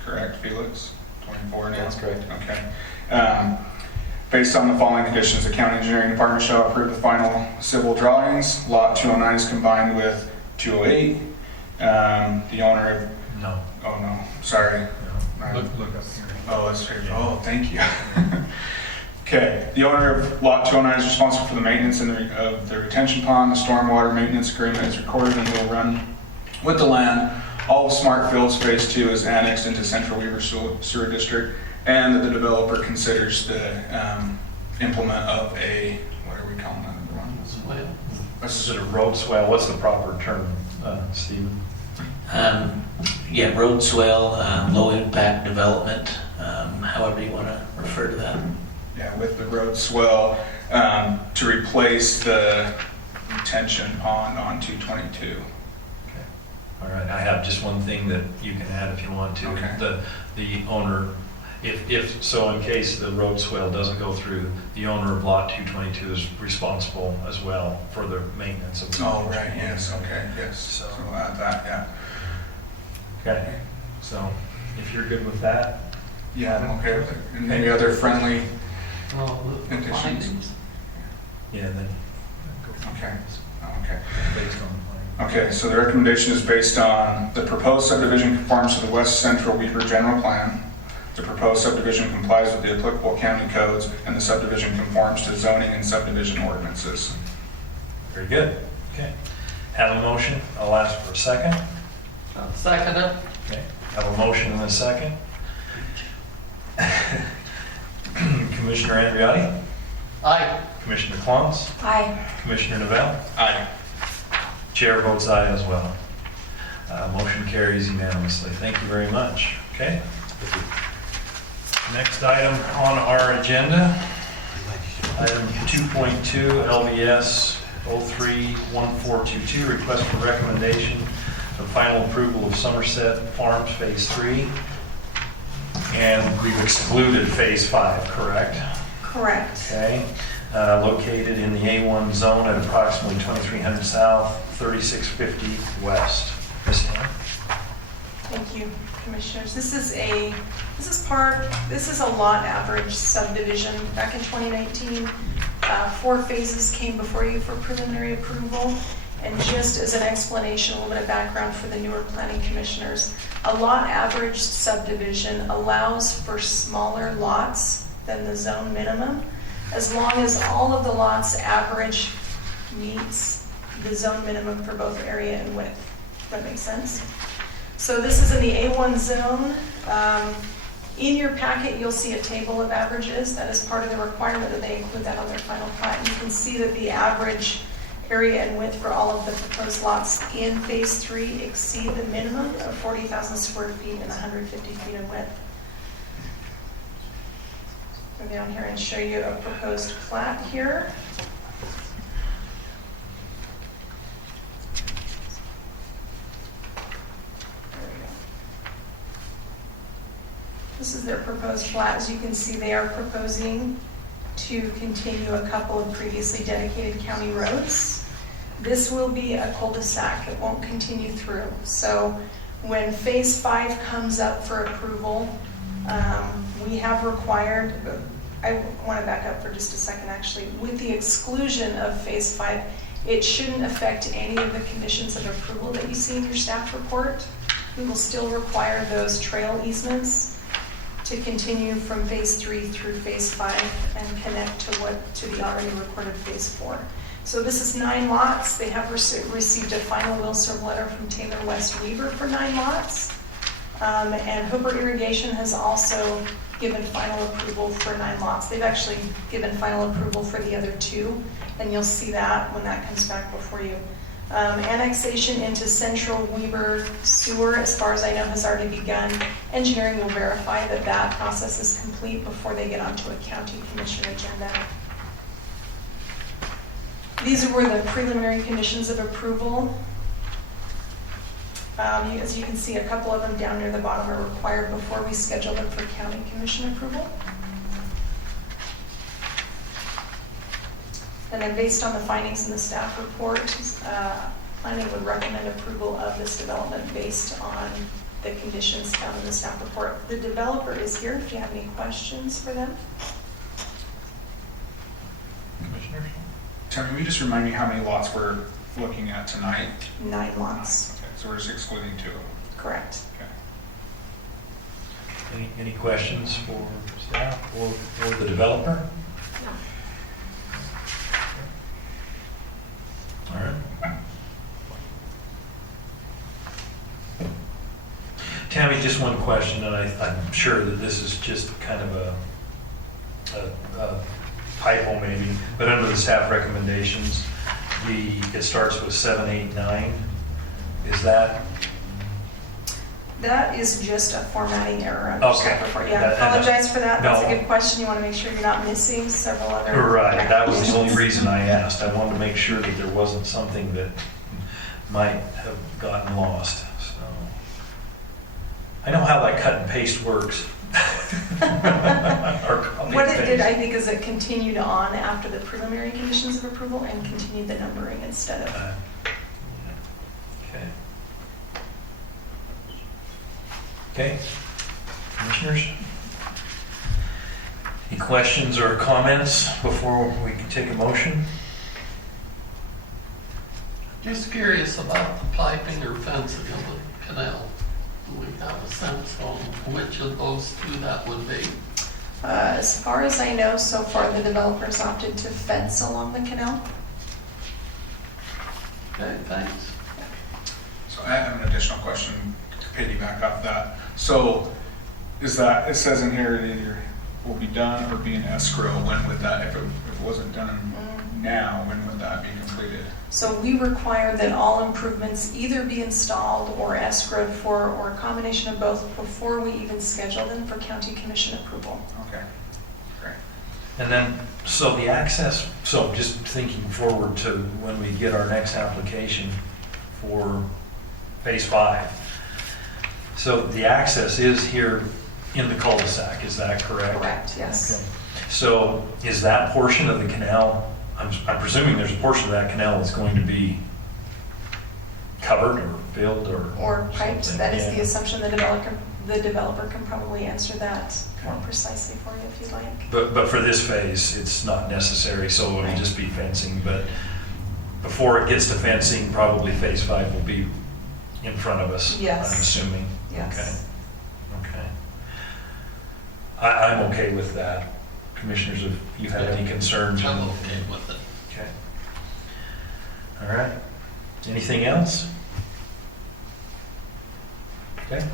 Correct, Felix? 24 now? That's correct. Okay. Based on the following conditions, the county engineering department shall approve the final civil drawings. Lot 209 is combined with 208. The owner of, No. oh no, sorry. Look up here. Oh, that's fair. Oh, thank you. Okay, the owner of lot 209 is responsible for the maintenance of the retention pond. The stormwater maintenance agreement is recorded and will run with the land. All of Smartfield's phase 2 is annexed into Central Weaver Sewer District, and that the developer considers the implement of a, what are we calling that? Well, This is a road swell. What's the proper term, Stephen? Yeah, road swell, low impact development, however you want to refer to that. Yeah, with the road swell to replace the retention pond on 222. All right, I have just one thing that you can add if you want to. Okay. The owner, if so, in case the road swell doesn't go through, the owner of lot 222 is responsible as well for the maintenance of the. Oh, right, yes, okay, yes. So- So we'll add that, yeah. Okay, so if you're good with that, Yeah, I'm okay with it. And any other friendly, well, the Conditions. findings. yeah, then okay, okay. Based on the plan. Okay, so the recommendation is based on the proposed subdivision conforms to the West Central Weaver General Plan. The proposed subdivision complies with the applicable county codes, and the subdivision conforms to zoning and subdivision ordinances. very good. Okay, have a motion. I'll ask for a second. I'll second it. Okay, have a motion and a second. Commissioner Andriotti, Aye. Commissioner Clones, Aye. Commissioner Neville. Aye. Chair votes aye as well. Motion carries unanimously. Thank you very much. Okay. Next item on our agenda, item 2.2 LBS 031422, request for recommendation of final approval of Somerset Farms Phase 3. And we've excluded Phase 5, correct? Correct. Okay, located in the A1 zone at approximately 2300 south, 3650 west. Ms. Ham? Thank you, Commissioners. This is a lot average subdivision. Back in 2019, 4 phases came before you for preliminary approval. And just as an explanation, a little bit of background for the newer planning commissioners, a lot average subdivision allows for smaller lots than the zone minimum, as long as all of the lots average meets the zone minimum for both area and width. Does that make sense? So this is in the A1 zone. In your packet, you'll see a table of averages. That is part of the requirement that they include that on their final plat. You can see that the average area and width for all of the proposed lots in Phase 3 exceed the minimum of 40,000 square feet and 150 feet in width. Go down here and show you a proposed plat here. There we go. This is their proposed plat. As you can see, they are proposing to continue a couple of previously dedicated county roads. This will be a cul-de-sac. It won't continue through. So when Phase 5 comes up for approval, we have required, I want to back up for just a second actually, with the exclusion of Phase 5, it shouldn't affect any of the conditions of approval that you see in your staff report. We will still require those trail easements to continue from Phase 3 through Phase 5 and connect to the already recorded Phase 4. So this is 9 lots. They have received a final will serve letter from Taylor West Weaver for 9 lots. And Hooper Irrigation has also given final approval for 9 lots. They've actually given final approval for the other 2, and you'll see that when that comes back before you. Annexation into Central Weaver Sewer, as far as I know, has already begun. Engineering will verify that that process is complete before they get onto a county commission agenda. These were the preliminary conditions of approval. As you can see, a couple of them down near the bottom are required before we schedule them for county commission approval. And then based on the findings in the staff report, planning would recommend approval of this development based on the conditions found in the staff report. The developer is here if you have any questions for them. Commissioners? Tony, will you just remind me how many lots we're looking at tonight? 9 lots, Okay, so we're just excluding 2. correct. Okay. Any questions for staff or the developer? No. All right. Tammy, just one question, and I'm sure that this is just kind of a typo maybe, but under the staff recommendations, it starts with 7, 8, 9. Is that? That is just a formatting error under Okay. staff report. Yeah, I That- and apologize for that. That's No. a good question. You want to make sure you're not missing several other. Right, that was the only recommendations. reason I asked. I wanted to make sure that there wasn't something that might have gotten lost, so. I know how that cut and paste works. Or copy What and it did, paste. I think, is it continued on after the preliminary conditions of approval and continued the numbering instead of. Okay. Okay, commissioners? Any questions or comments before we can take a motion? Just curious about the piping or fencing of the canal. Do we have a sense on which of those two that would be? As far as I know, so far the developers opted to fence along the canal. Okay, thanks. So I have an additional question to piggyback off that. So is that, it says in here it either will be done or be in escrow. When would that, if it wasn't done now, when would that be completed? So we require that all improvements either be installed or escrowed for, or a combination of both, before we even schedule them for county commission approval. Okay, great. And then, so the access, so just thinking forward to when we get our next application for phase 5. So the access is here in the cul-de-sac, is that correct? Correct, yes. Okay. So is that portion of the canal, I'm presuming there's a portion of that canal that's going to be covered or filled or? Or piped, something? that is the Yeah. assumption. The developer can probably answer that more precisely for you if you'd like. But for this phase, it's not necessary, so it'll Right. just be fencing. But before it gets to fencing, probably phase 5 will be in front of us, Yes. I'm assuming. Yes. Okay. I'm okay with that. Commissioners, if you have any concerns. I'm okay with it. Okay. All right. Anything else? Okay.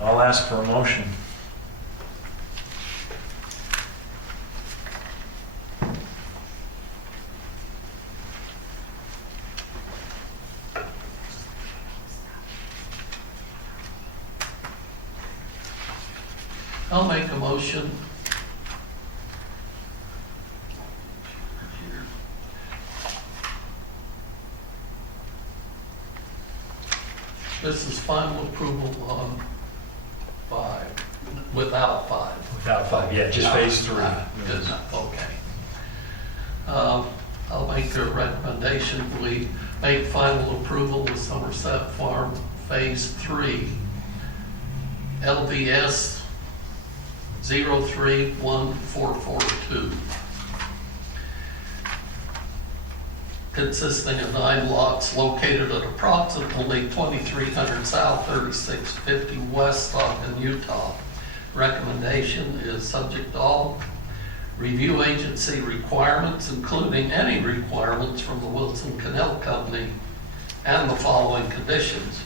I'll ask for a motion. I'll make a motion. This is final approval on 5, without 5. Without 5, yeah, just phase 3. Good enough, okay. I'll make a recommendation, we make final approval with Somerset Farm Phase 3, LBS 031442. Consisting of 9 lots located at approximately 2300 South, 3650 West Stockton, Utah. Recommendation is subject to all review agency requirements, including any requirements from the Wilson Canal Company, and the following conditions.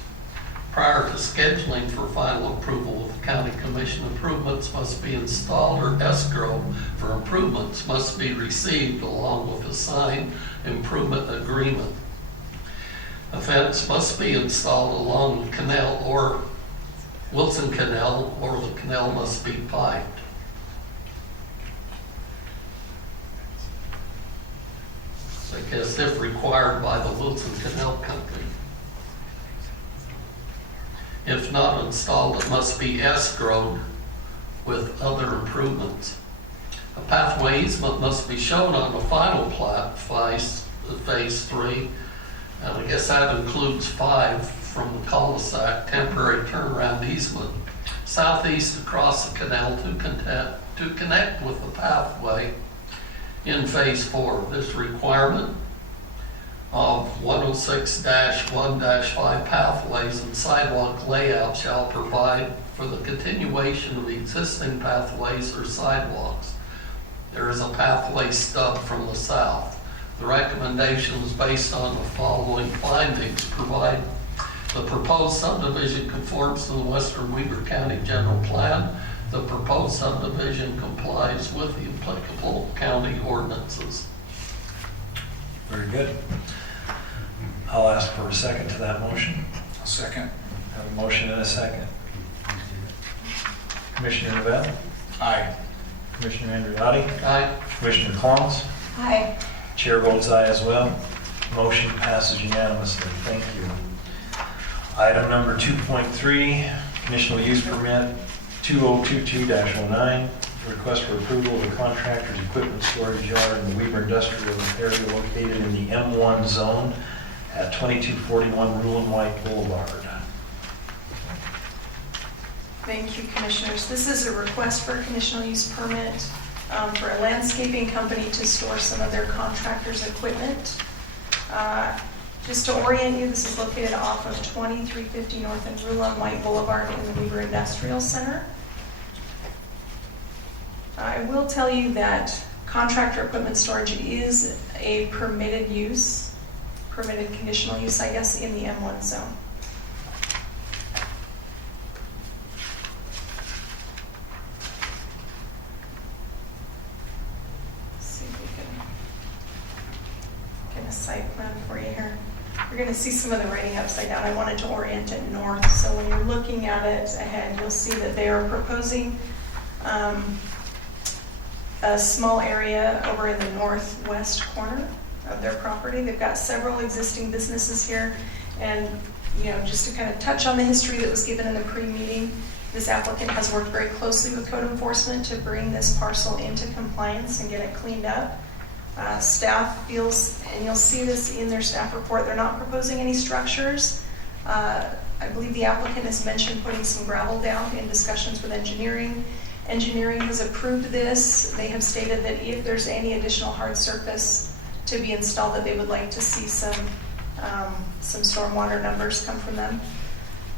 Prior to scheduling for final approval with the County Commission, improvements must be installed or escrow for improvements must be received along with a signed improvement agreement. A fence must be installed along the canal or Wilson Canal, or the canal must be piped. I guess if required by the Wilson Canal Company. If not installed, it must be escrowed with other improvements. A pathway easement must be shown on the final plat, phase 3, and I guess that includes 5 from the cul-de-sac, temporary turnaround easement, southeast across the canal to connect with the pathway in phase 4. This requirement of 106-1-5 pathways and sidewalk layout shall provide for the continuation of the existing pathways or sidewalks. There is a pathway stub from the south. The recommendation is based on the following findings. Provide the proposed subdivision conforms to the Western Weber County General Plan. The proposed subdivision complies with the applicable county ordinances. Very good. I'll ask for a second to that motion. I'll second. Have a motion and a second. Commissioner Neville, Aye. Commissioner Andriotti, Aye. Commissioner Collins, Aye. Chair votes aye as well. Motion passes unanimously. Thank you. Item number 2.3, conditional use permit 2022-09, request for approval of a contractor's equipment storage yard in the Weber Industrial area located in the M1 zone at 2241 Rule and White Boulevard. Thank you, Commissioners. This is a request for a conditional use permit for a landscaping company to store some of their contractors' equipment. Just to orient you, this is located off of 2350 North and Rula and White Boulevard in the Weber Industrial Center. I will tell you that contractor equipment storage is a permitted use, permitted conditional use, I guess, in the M1 zone. See if we can get a site plan for you here. You're going to see some of the writing upside down. I wanted to orient it north, so when you're looking at it ahead, you'll see that they are proposing a small area over in the northwest corner of their property. They've got several existing businesses here, and just to kind of touch on the history that was given in the pre-meeting, this applicant has worked very closely with code enforcement to bring this parcel into compliance and get it cleaned up. Staff feels, and you'll see this in their staff report, they're not proposing any structures. I believe the applicant has mentioned putting some gravel down in discussions with engineering. Engineering has approved this. They have stated that if there's any additional hard surface to be installed, that they would like to see some stormwater numbers come from them.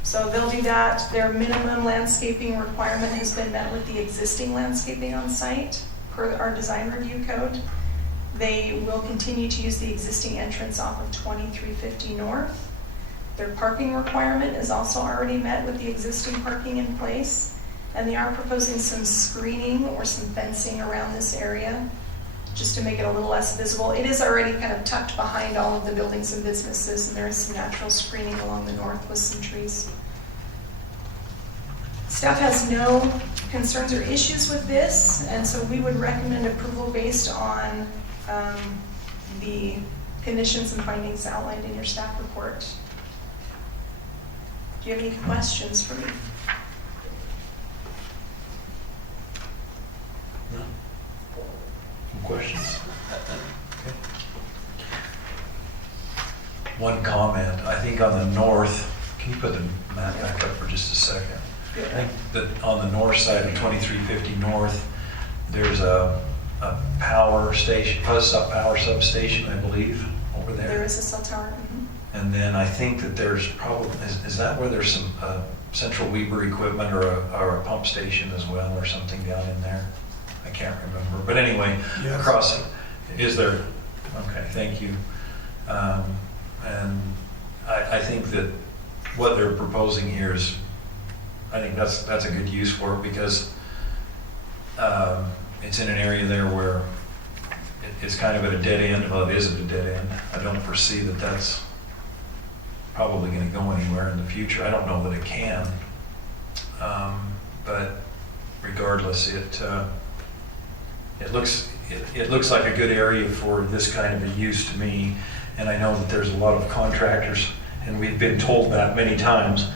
So they'll do that. Their minimum landscaping requirement has been met with the existing landscaping on site per our design review code. They will continue to use the existing entrance off of 2350 North. Their parking requirement is also already met with the existing parking in place. And they are proposing some screening or some fencing around this area just to make it a little less visible. It is already kind of tucked behind all of the buildings and businesses, and there is some natural screening along the north with some trees. Staff has no concerns or issues with this, and so we would recommend approval based on the conditions and findings outlined in your staff report. Do you have any questions for me? No? Some questions? Okay. One comment, I think on the north, can you put the map back up for just a second? I think that on the north side of 2350 North, there's a power station, power substation, I believe, over there. There is a cell tower. Mm-hmm. And then I think that there's probably, is that where there's some central Weber equipment or a pump station as well or something down in there? I can't remember. But anyway, Yes. across it, is there? Okay, thank you. And I think that what they're proposing here is, I think that's a good use for it because it's in an area there where it's kind of at a dead end. Well, it is at a dead end. I don't foresee that that's probably going to go anywhere in the future. I don't know that it can. But regardless, it looks like a good area for this kind of a use to me. And I know that there's a lot of contractors, and we've been told that many times,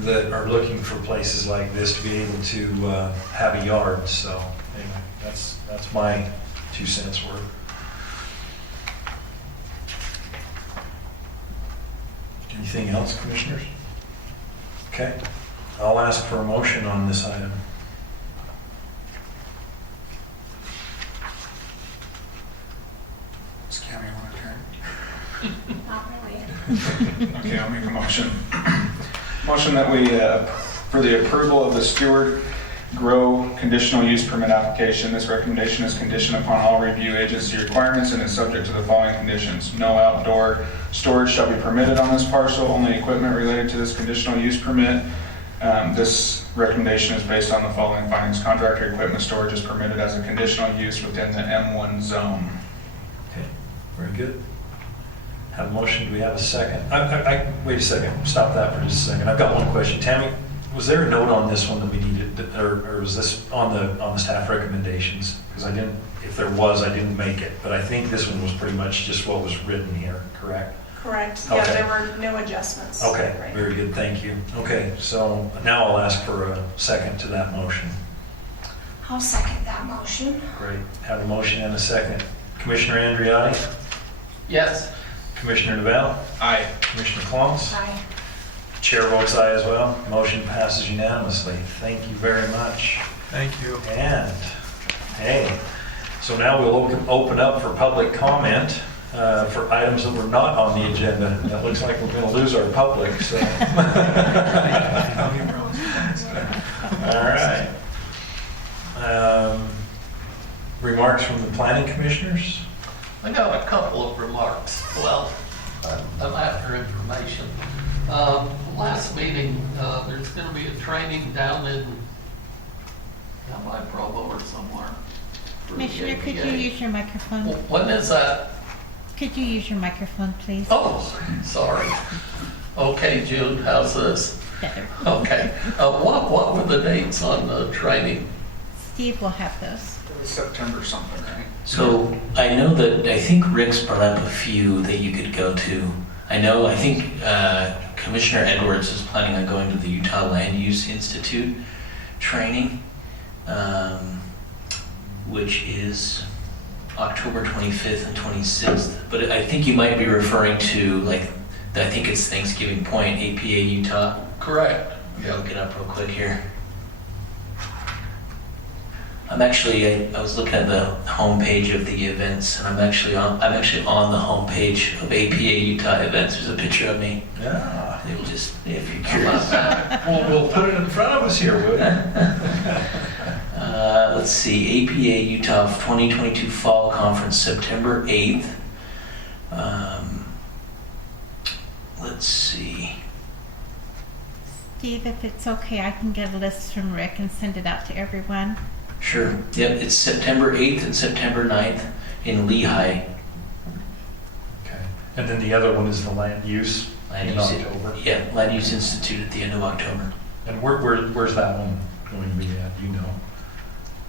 that are looking for places like this to be able to have a yard. So anyway, that's my 2 cents worth. Anything else, commissioners? Okay, I'll ask for a motion on this item. Does Cammy want to turn? Not really. Okay, I'll make a motion. Motion that we, for the approval of the Stewart Grow conditional use permit application, this recommendation is conditioned upon all review agency requirements and is subject to the following conditions. No outdoor storage shall be permitted on this parcel, only equipment related to this conditional use permit. This recommendation is based on the following findings. Contractor equipment storage is permitted as a conditional use within the M1 zone. Okay, very good. Have a motion, do we have a second? Wait a second, stop that for just a second. I've got one question. Tammy, was there a note on this one that we needed, or was this on the staff recommendations? Because if there was, I didn't make it, but I think this one was pretty much just what was written here, correct? Correct. Yeah, Okay. there were no adjustments. Okay, Right. very good, thank you. Okay, so now I'll ask for a second to that motion. I'll second that motion. Great, have a motion and a second. Commissioner Andriotti, Yes. Commissioner DeVal, Aye. Commissioner Kloss. Aye. Chair votes aye as well. Motion passes unanimously. Thank you very much. Thank you. And, hey, so now we'll open up for public comment for items that were not on the agenda. And it looks like we're going to lose our public, so. All right. Remarks from the planning commissioners? I got a couple of remarks. Well, I'm after information. Last meeting, there's going to be a training down by Provo or somewhere. for the Commissioner, could you APA. use your microphone? When is that? Could you use your microphone, please? Oh, sorry. Okay, June, how's this? Better. Okay. What were the dates on the training? Steve will have those. It was September something, right? So I know that, I think Rick's brought up a few that you could go to. I think Commissioner Edwards is planning on going to the Utah Land Use Institute training, which is October 25th and 26th. But I think you might be referring to, I think it's Thanksgiving Point, APA Utah. Correct. I'll look it up real quick here. I was looking at the homepage of the events, and I'm actually on the homepage of APA Utah events. There's a picture of me. Yeah. They will just, if you're curious. We'll put it in front of us here, will we? Let's see, APA Utah 2022 Fall Conference, September 8th. Let's see. Steve, if it's okay, I can get a list from Rick and send it out to everyone. Sure. Yep, it's September 8th and September 9th in Lehigh. Okay. And then the other one is the land use in October. Yeah, Land Use Institute at the end of October. And where's that one going to be at? Do you know?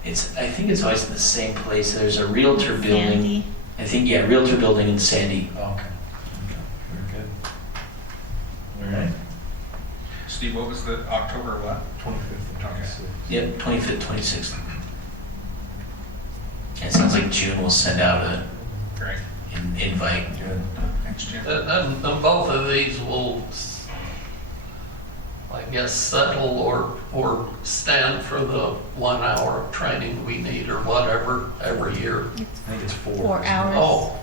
I think it's always in the same place. There's a Realtor building. Sandy. I think, yeah, Realtor building in Sandy. Oh, okay. Very good. All right. Steve, what was the October what? 25th and 26th. Yep, 25th, 26th. And it sounds like June will send out Great. an invite. Good. Thanks, Jim. And both of these will, I guess, settle or stand for the 1 hour of training we need or whatever every year. I think it's 4. 4 hours. Oh,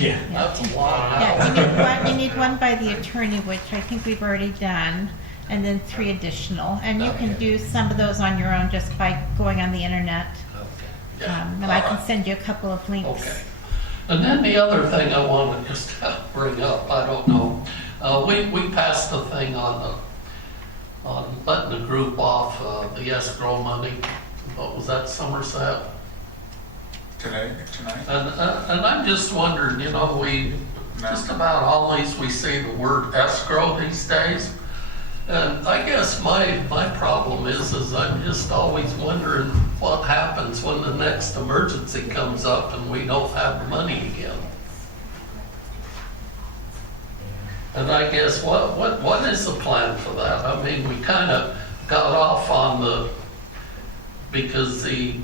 Yeah. that's a lot of Yeah, hours. you need one by the attorney, which I think we've already done, and then 3 additional. And you can do some of those on your own just by going on the internet. Yeah, And I all can right. send you a couple of links. Okay. And then the other thing I want to just bring up, I don't know, we passed the thing on letting the group off the escrow money. What was that, Somerset? Tonight? And I'm just wondering, just about always we say the word escrow these days. And I guess my problem is I'm just always wondering what happens when the next emergency comes up and we don't have the money again. And I guess what is the plan for that? I mean, we kind of got off on because the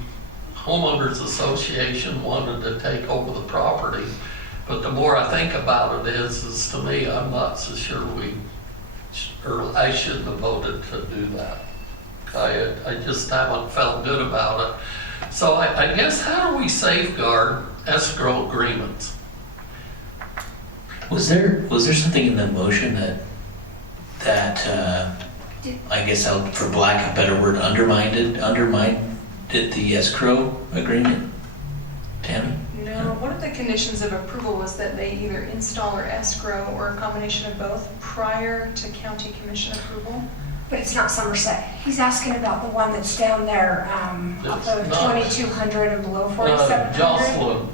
homeowners association wanted to take over the property. But the more I think about it is to me, I'm not so sure I shouldn't have voted to do that. I just haven't felt good about it. So I guess how do we safeguard escrow agreements? Was there something in the motion that I guess for lack of a better word, undermined the escrow agreement? Tammy? No, one of the conditions of approval was that they either install or escrow or a combination of both prior to county commission approval. But it's not Somerset. He's asking about the one that's down there, off of It's not. 2200 and below 4700. Jocelyn.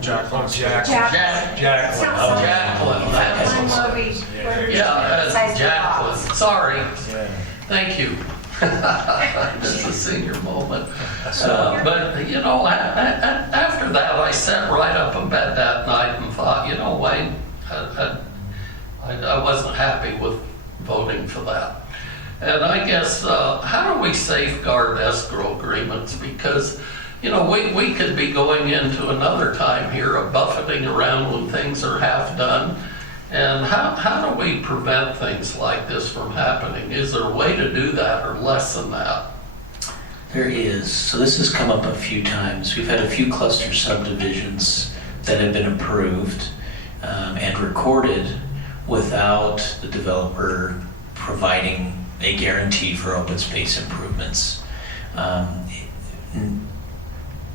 Jacqueline. Jacqueline. Oh, Jacqueline. That's the one where we Yeah, sized the Jacqueline. lots. Sorry. Yeah. Thank you. It's a senior moment. So- But, you know, after that, I sat right up in bed that night and thought, you know, Wayne, I wasn't happy with voting for that. And I guess, how do we safeguard escrow agreements? Because, you know, we could be going into another time here of buffeting around when things are half done. And how do we prevent things like this from happening? Is there a way to do that or lessen that? There is. So this has come up a few times. We've had a few cluster subdivisions that have been approved and recorded without the developer providing a guarantee for open space improvements.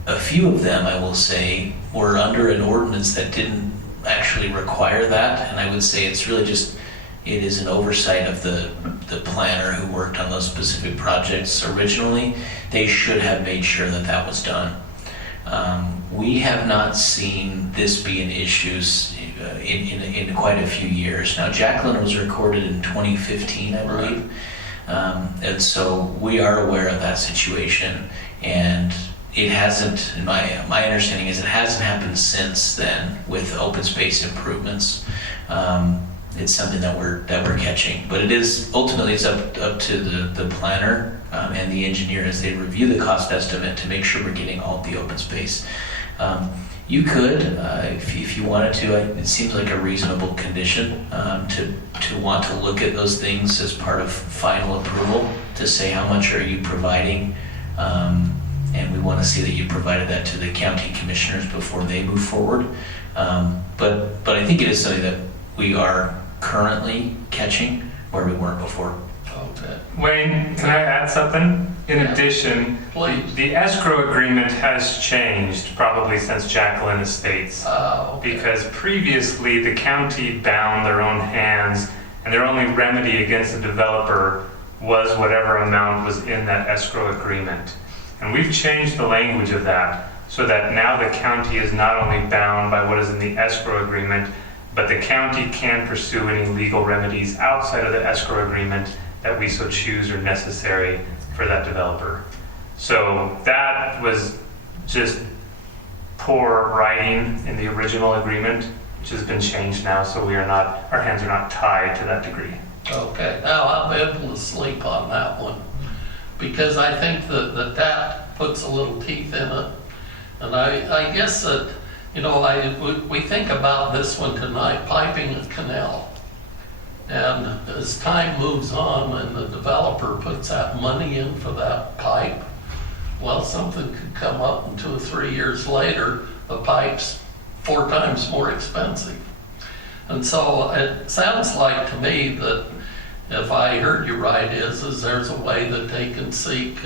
A few of them, I will say, were under an ordinance that didn't actually require that, and I would say it's really just, it is an oversight of the planner who worked on those specific projects originally. They should have made sure that that was done. We have not seen this be an issue in quite a few years. Now, Jacqueline was recorded in 2015, I believe. And so we are aware of that situation, and it hasn't, in my understanding is it hasn't happened since then with open space improvements. It's something that we're catching, but it is ultimately it's up to the planner and the engineer as they review the cost estimate to make sure we're getting all of the open space. You could, if you wanted to, it seems like a reasonable condition to want to look at those things as part of final approval, to say how much are you providing, and we want to see that you provided that to the county commissioners before they move forward. But I think it is something that we are currently catching where we weren't before. Okay. Wayne, can I add something? In Yeah. addition, Please. the escrow agreement has changed probably since Jacqueline Estates. Okay. Because previously the county bound their own hands and their only remedy against the developer was whatever amount was in that escrow agreement. And we've changed the language of that so that now the county is not only bound by what is in the escrow agreement, but the county can pursue any legal remedies outside of the escrow agreement that we so choose are necessary for that developer. So that was just poor writing in the original agreement, which has been changed now, so our hands are not tied to that degree. Okay, now I'm able to sleep on that one, because I think that puts a little teeth in it. And I guess that, you know, we think about this one tonight, piping a canal. And as time moves on and the developer puts that money in for that pipe, well, something could come up and 2 or 3 years later, the pipe's 4 times more expensive. And so it sounds like to me that, if I heard you right, is there's a way that they can seek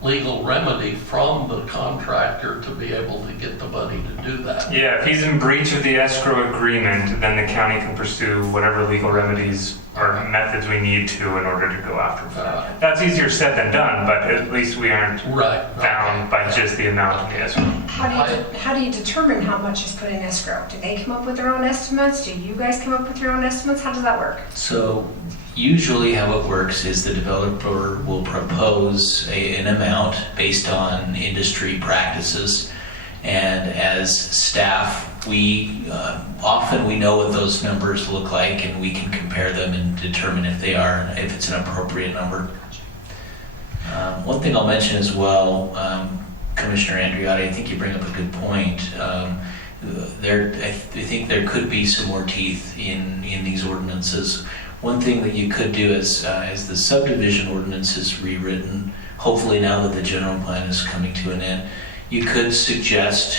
legal remedy from the contractor to be able to get the money to do that. Yeah, if he's in breach of the escrow agreement, then the county can pursue whatever legal remedies or methods we need to in order to go after that. That's easier said than done, but at least we aren't Right. bound by just the amount of the escrow. How do you determine how much is put in escrow? Do they come up with their own estimates? Do you guys come up with your own estimates? How does that work? So usually how it works is the developer will propose an amount based on industry practices, and as staff often we know what those numbers look like, and we can compare them and determine if it's an appropriate number. One thing I'll mention as well, Commissioner Andriotti, I think you bring up a good point. I think there could be some more teeth in these ordinances. One thing that you could do as the subdivision ordinance is rewritten, hopefully now that the general plan is coming to an end, you could suggest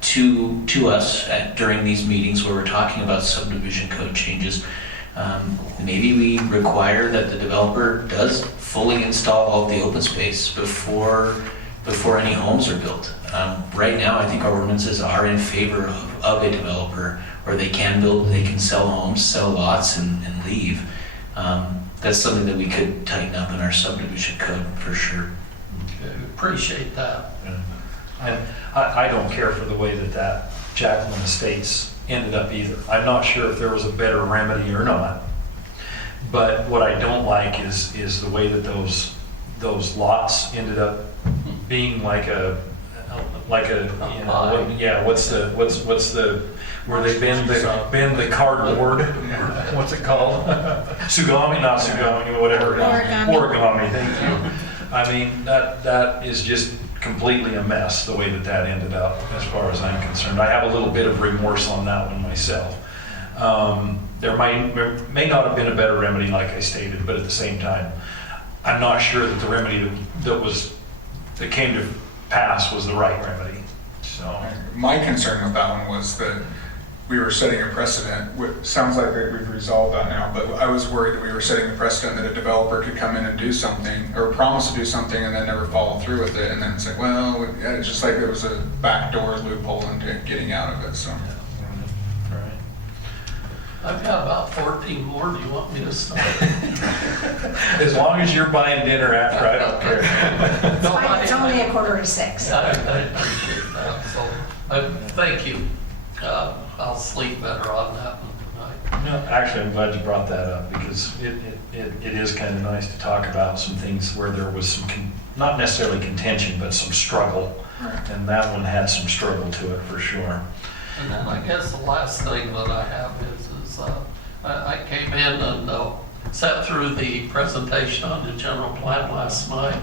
to us during these meetings where we're talking about subdivision code changes, maybe we require that the developer does fully install all of the open space before any homes are built. Right now, I think our ordinances are in favor of a developer where they can build, they can sell homes, sell lots, and leave. That's something that we could tighten up in our subdivision code for sure. Okay, appreciate that. And I don't care for the way that Jacqueline Estates ended up either. I'm not sure if there was a better remedy or not. But what I don't like is the way that those lots ended up being like a you know, yeah, what's the where they bend the cardboard, what's it called? Sugami, not sugami, whatever. Origami, thank you. I mean, that is just completely a mess, the way that ended up, as far as I'm concerned. I have a little bit of remorse on that one myself. There may not have been a better remedy, like I stated, but at the same time, I'm not sure that the remedy that came to pass was the right remedy. So My concern with that one was that we were setting a precedent. Sounds like that we've resolved that now, but I was worried that we were setting a precedent that a developer could come in and do something, or promise to do something, and then never follow through with it, and then say, well, it's just like there was a backdoor loophole into getting out of it. So. I've got about 14 more. Do you want me to start? as long as you're buying dinner after, I don't care. It's fine, it's only 5:45. I appreciate that. So, thank you. I'll sleep better on that one tonight. No, actually, I'm glad you brought that up, because it is kind of nice to talk about some things where there was some, not necessarily contention, but some struggle. Right. And that one had some struggle to it for sure. And then I guess the last thing that I have is I came in and sat through the presentation on the general plan last night.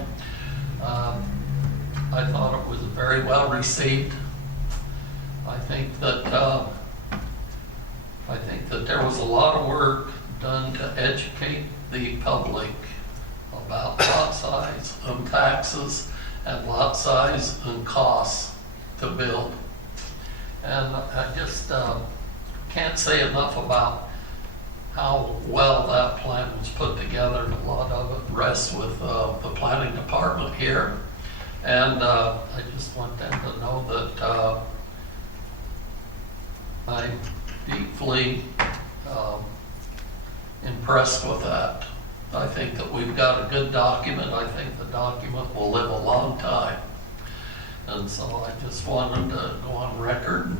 I thought it was very well received. I think that there was a lot of work done to educate the public about lot size and taxes, and lot size and costs to build. And I just can't say enough about how well that plan was put together, and a lot of it rests with the planning department here. And I just want them to know that I'm deeply impressed with that. I think that we've got a good document. I think the document will live a long time. And so I just wanted to go on record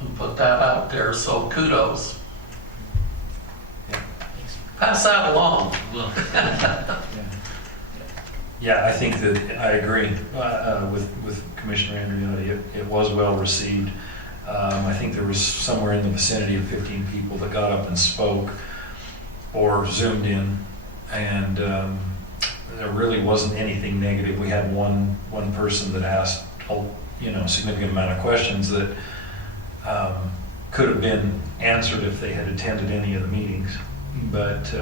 and put that out there. So kudos. Pass that along. Yeah, I think that I agree with Commissioner Andriotti. It was well received. I think there was somewhere in the vicinity of 15 people that got up and spoke or zoomed in, and there really wasn't anything negative. We had one person that asked, a significant amount of questions that could have been answered if they had attended any of the meetings. But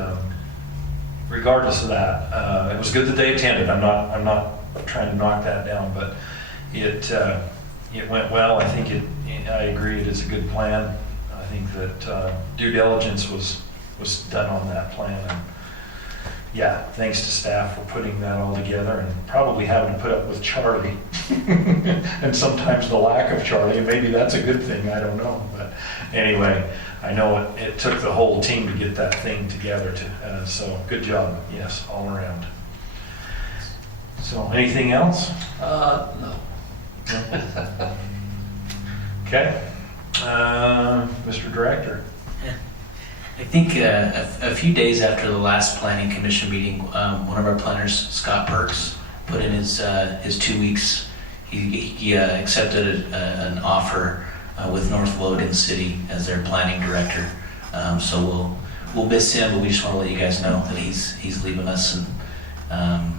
regardless of that, it was good that they attended. I'm not trying to knock that down, but it went well. I think I agree. It is a good plan. I think that due diligence was done on that plan. And yeah, thanks to staff for putting that all together, and probably having to put up with Charlie and sometimes the lack of Charlie, and maybe that's a good thing, I don't know. But anyway, I know it took the whole team to get that thing together. So good job, yes, all around. So anything else? No. Okay. Mr. Director. I think a few days after the last planning commission meeting, one of our planners, Scott Perks, put in his 2 weeks. he accepted an offer with North Logan City as their planning director. So we'll miss him, but we just want to let you guys know that he's leaving us, and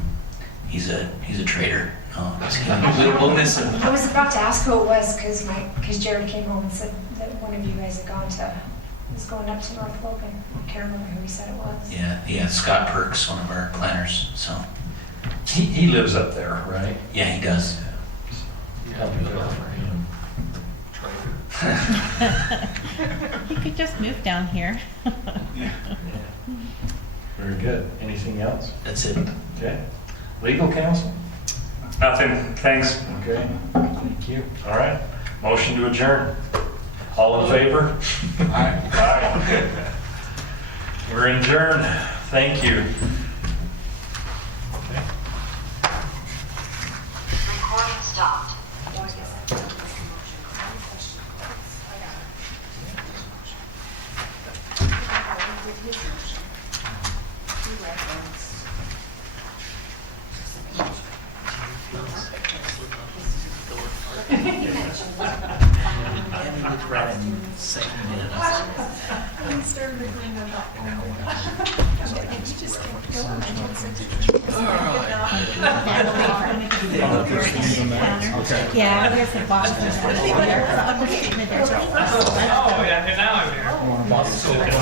he's a traitor. No, just kidding. We'll miss him. I was about to ask who it was because Jared came home and said that one of you guys had was going up to North Logan. I can't remember who he said it was. Yeah, Scott Perks, one of our planners. So He lives up there, right? yeah, he does. Probably good for him. You could just move down here. Very good. Anything else? That's it. Okay. Legal counsel? Nothing, thanks. Okay. Thank you. All right. Motion to adjourn. All in favor? Aye. Aye. We're adjourned. Thank you. Okay. Recording stopped. Yeah, there's a box in there. On the street, there's a box. Oh, yeah, now I'm here.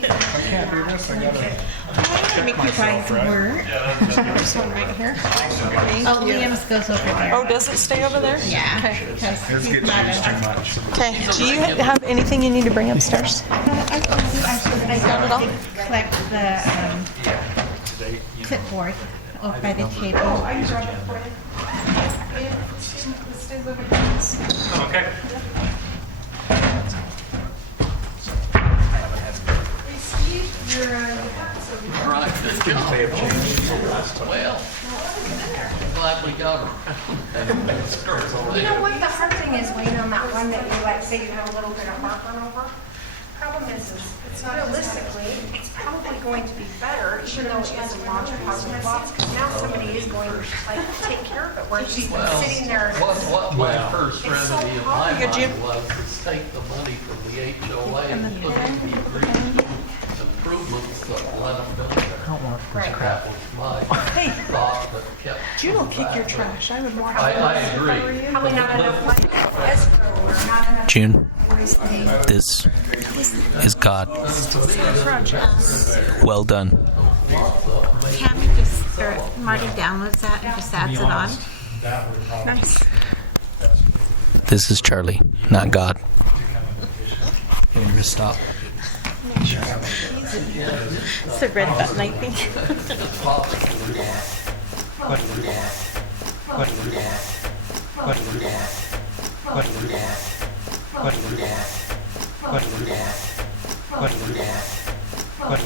I can't do this, I gotta. Make your guys work. This one right here. Oh, Liam's goes over there. Oh, does it stay over there? Yeah. Okay. Because This he's gets not used too a- much. Okay, do you have anything you need to bring upstairs? I collect the clipboard over by the table. Okay. All right, good job. Well, glad we got her. You know what, the hard thing is waiting on that one that you like, say you have a little bit of heartburn over. Problem is realistically, it's probably going to be better, even though it is a larger positive box, because now somebody is going to like take care of it, where she's been Well, sitting there. what my first It's so remedy in hard. my Good, Jim. mind was is take the money from the HOA and put it in the improvements that let them build there. Right. That was my thought that kept. June will coming kick back your to it. trash. I would more. I agree. Probably not enough money for escrow or not enough. June, money to pay. this is God. Well done. Tammy just, or Marty downloads that and just adds it on. Nice. This is Charlie, not God. Stop. It's a red button, I think. What?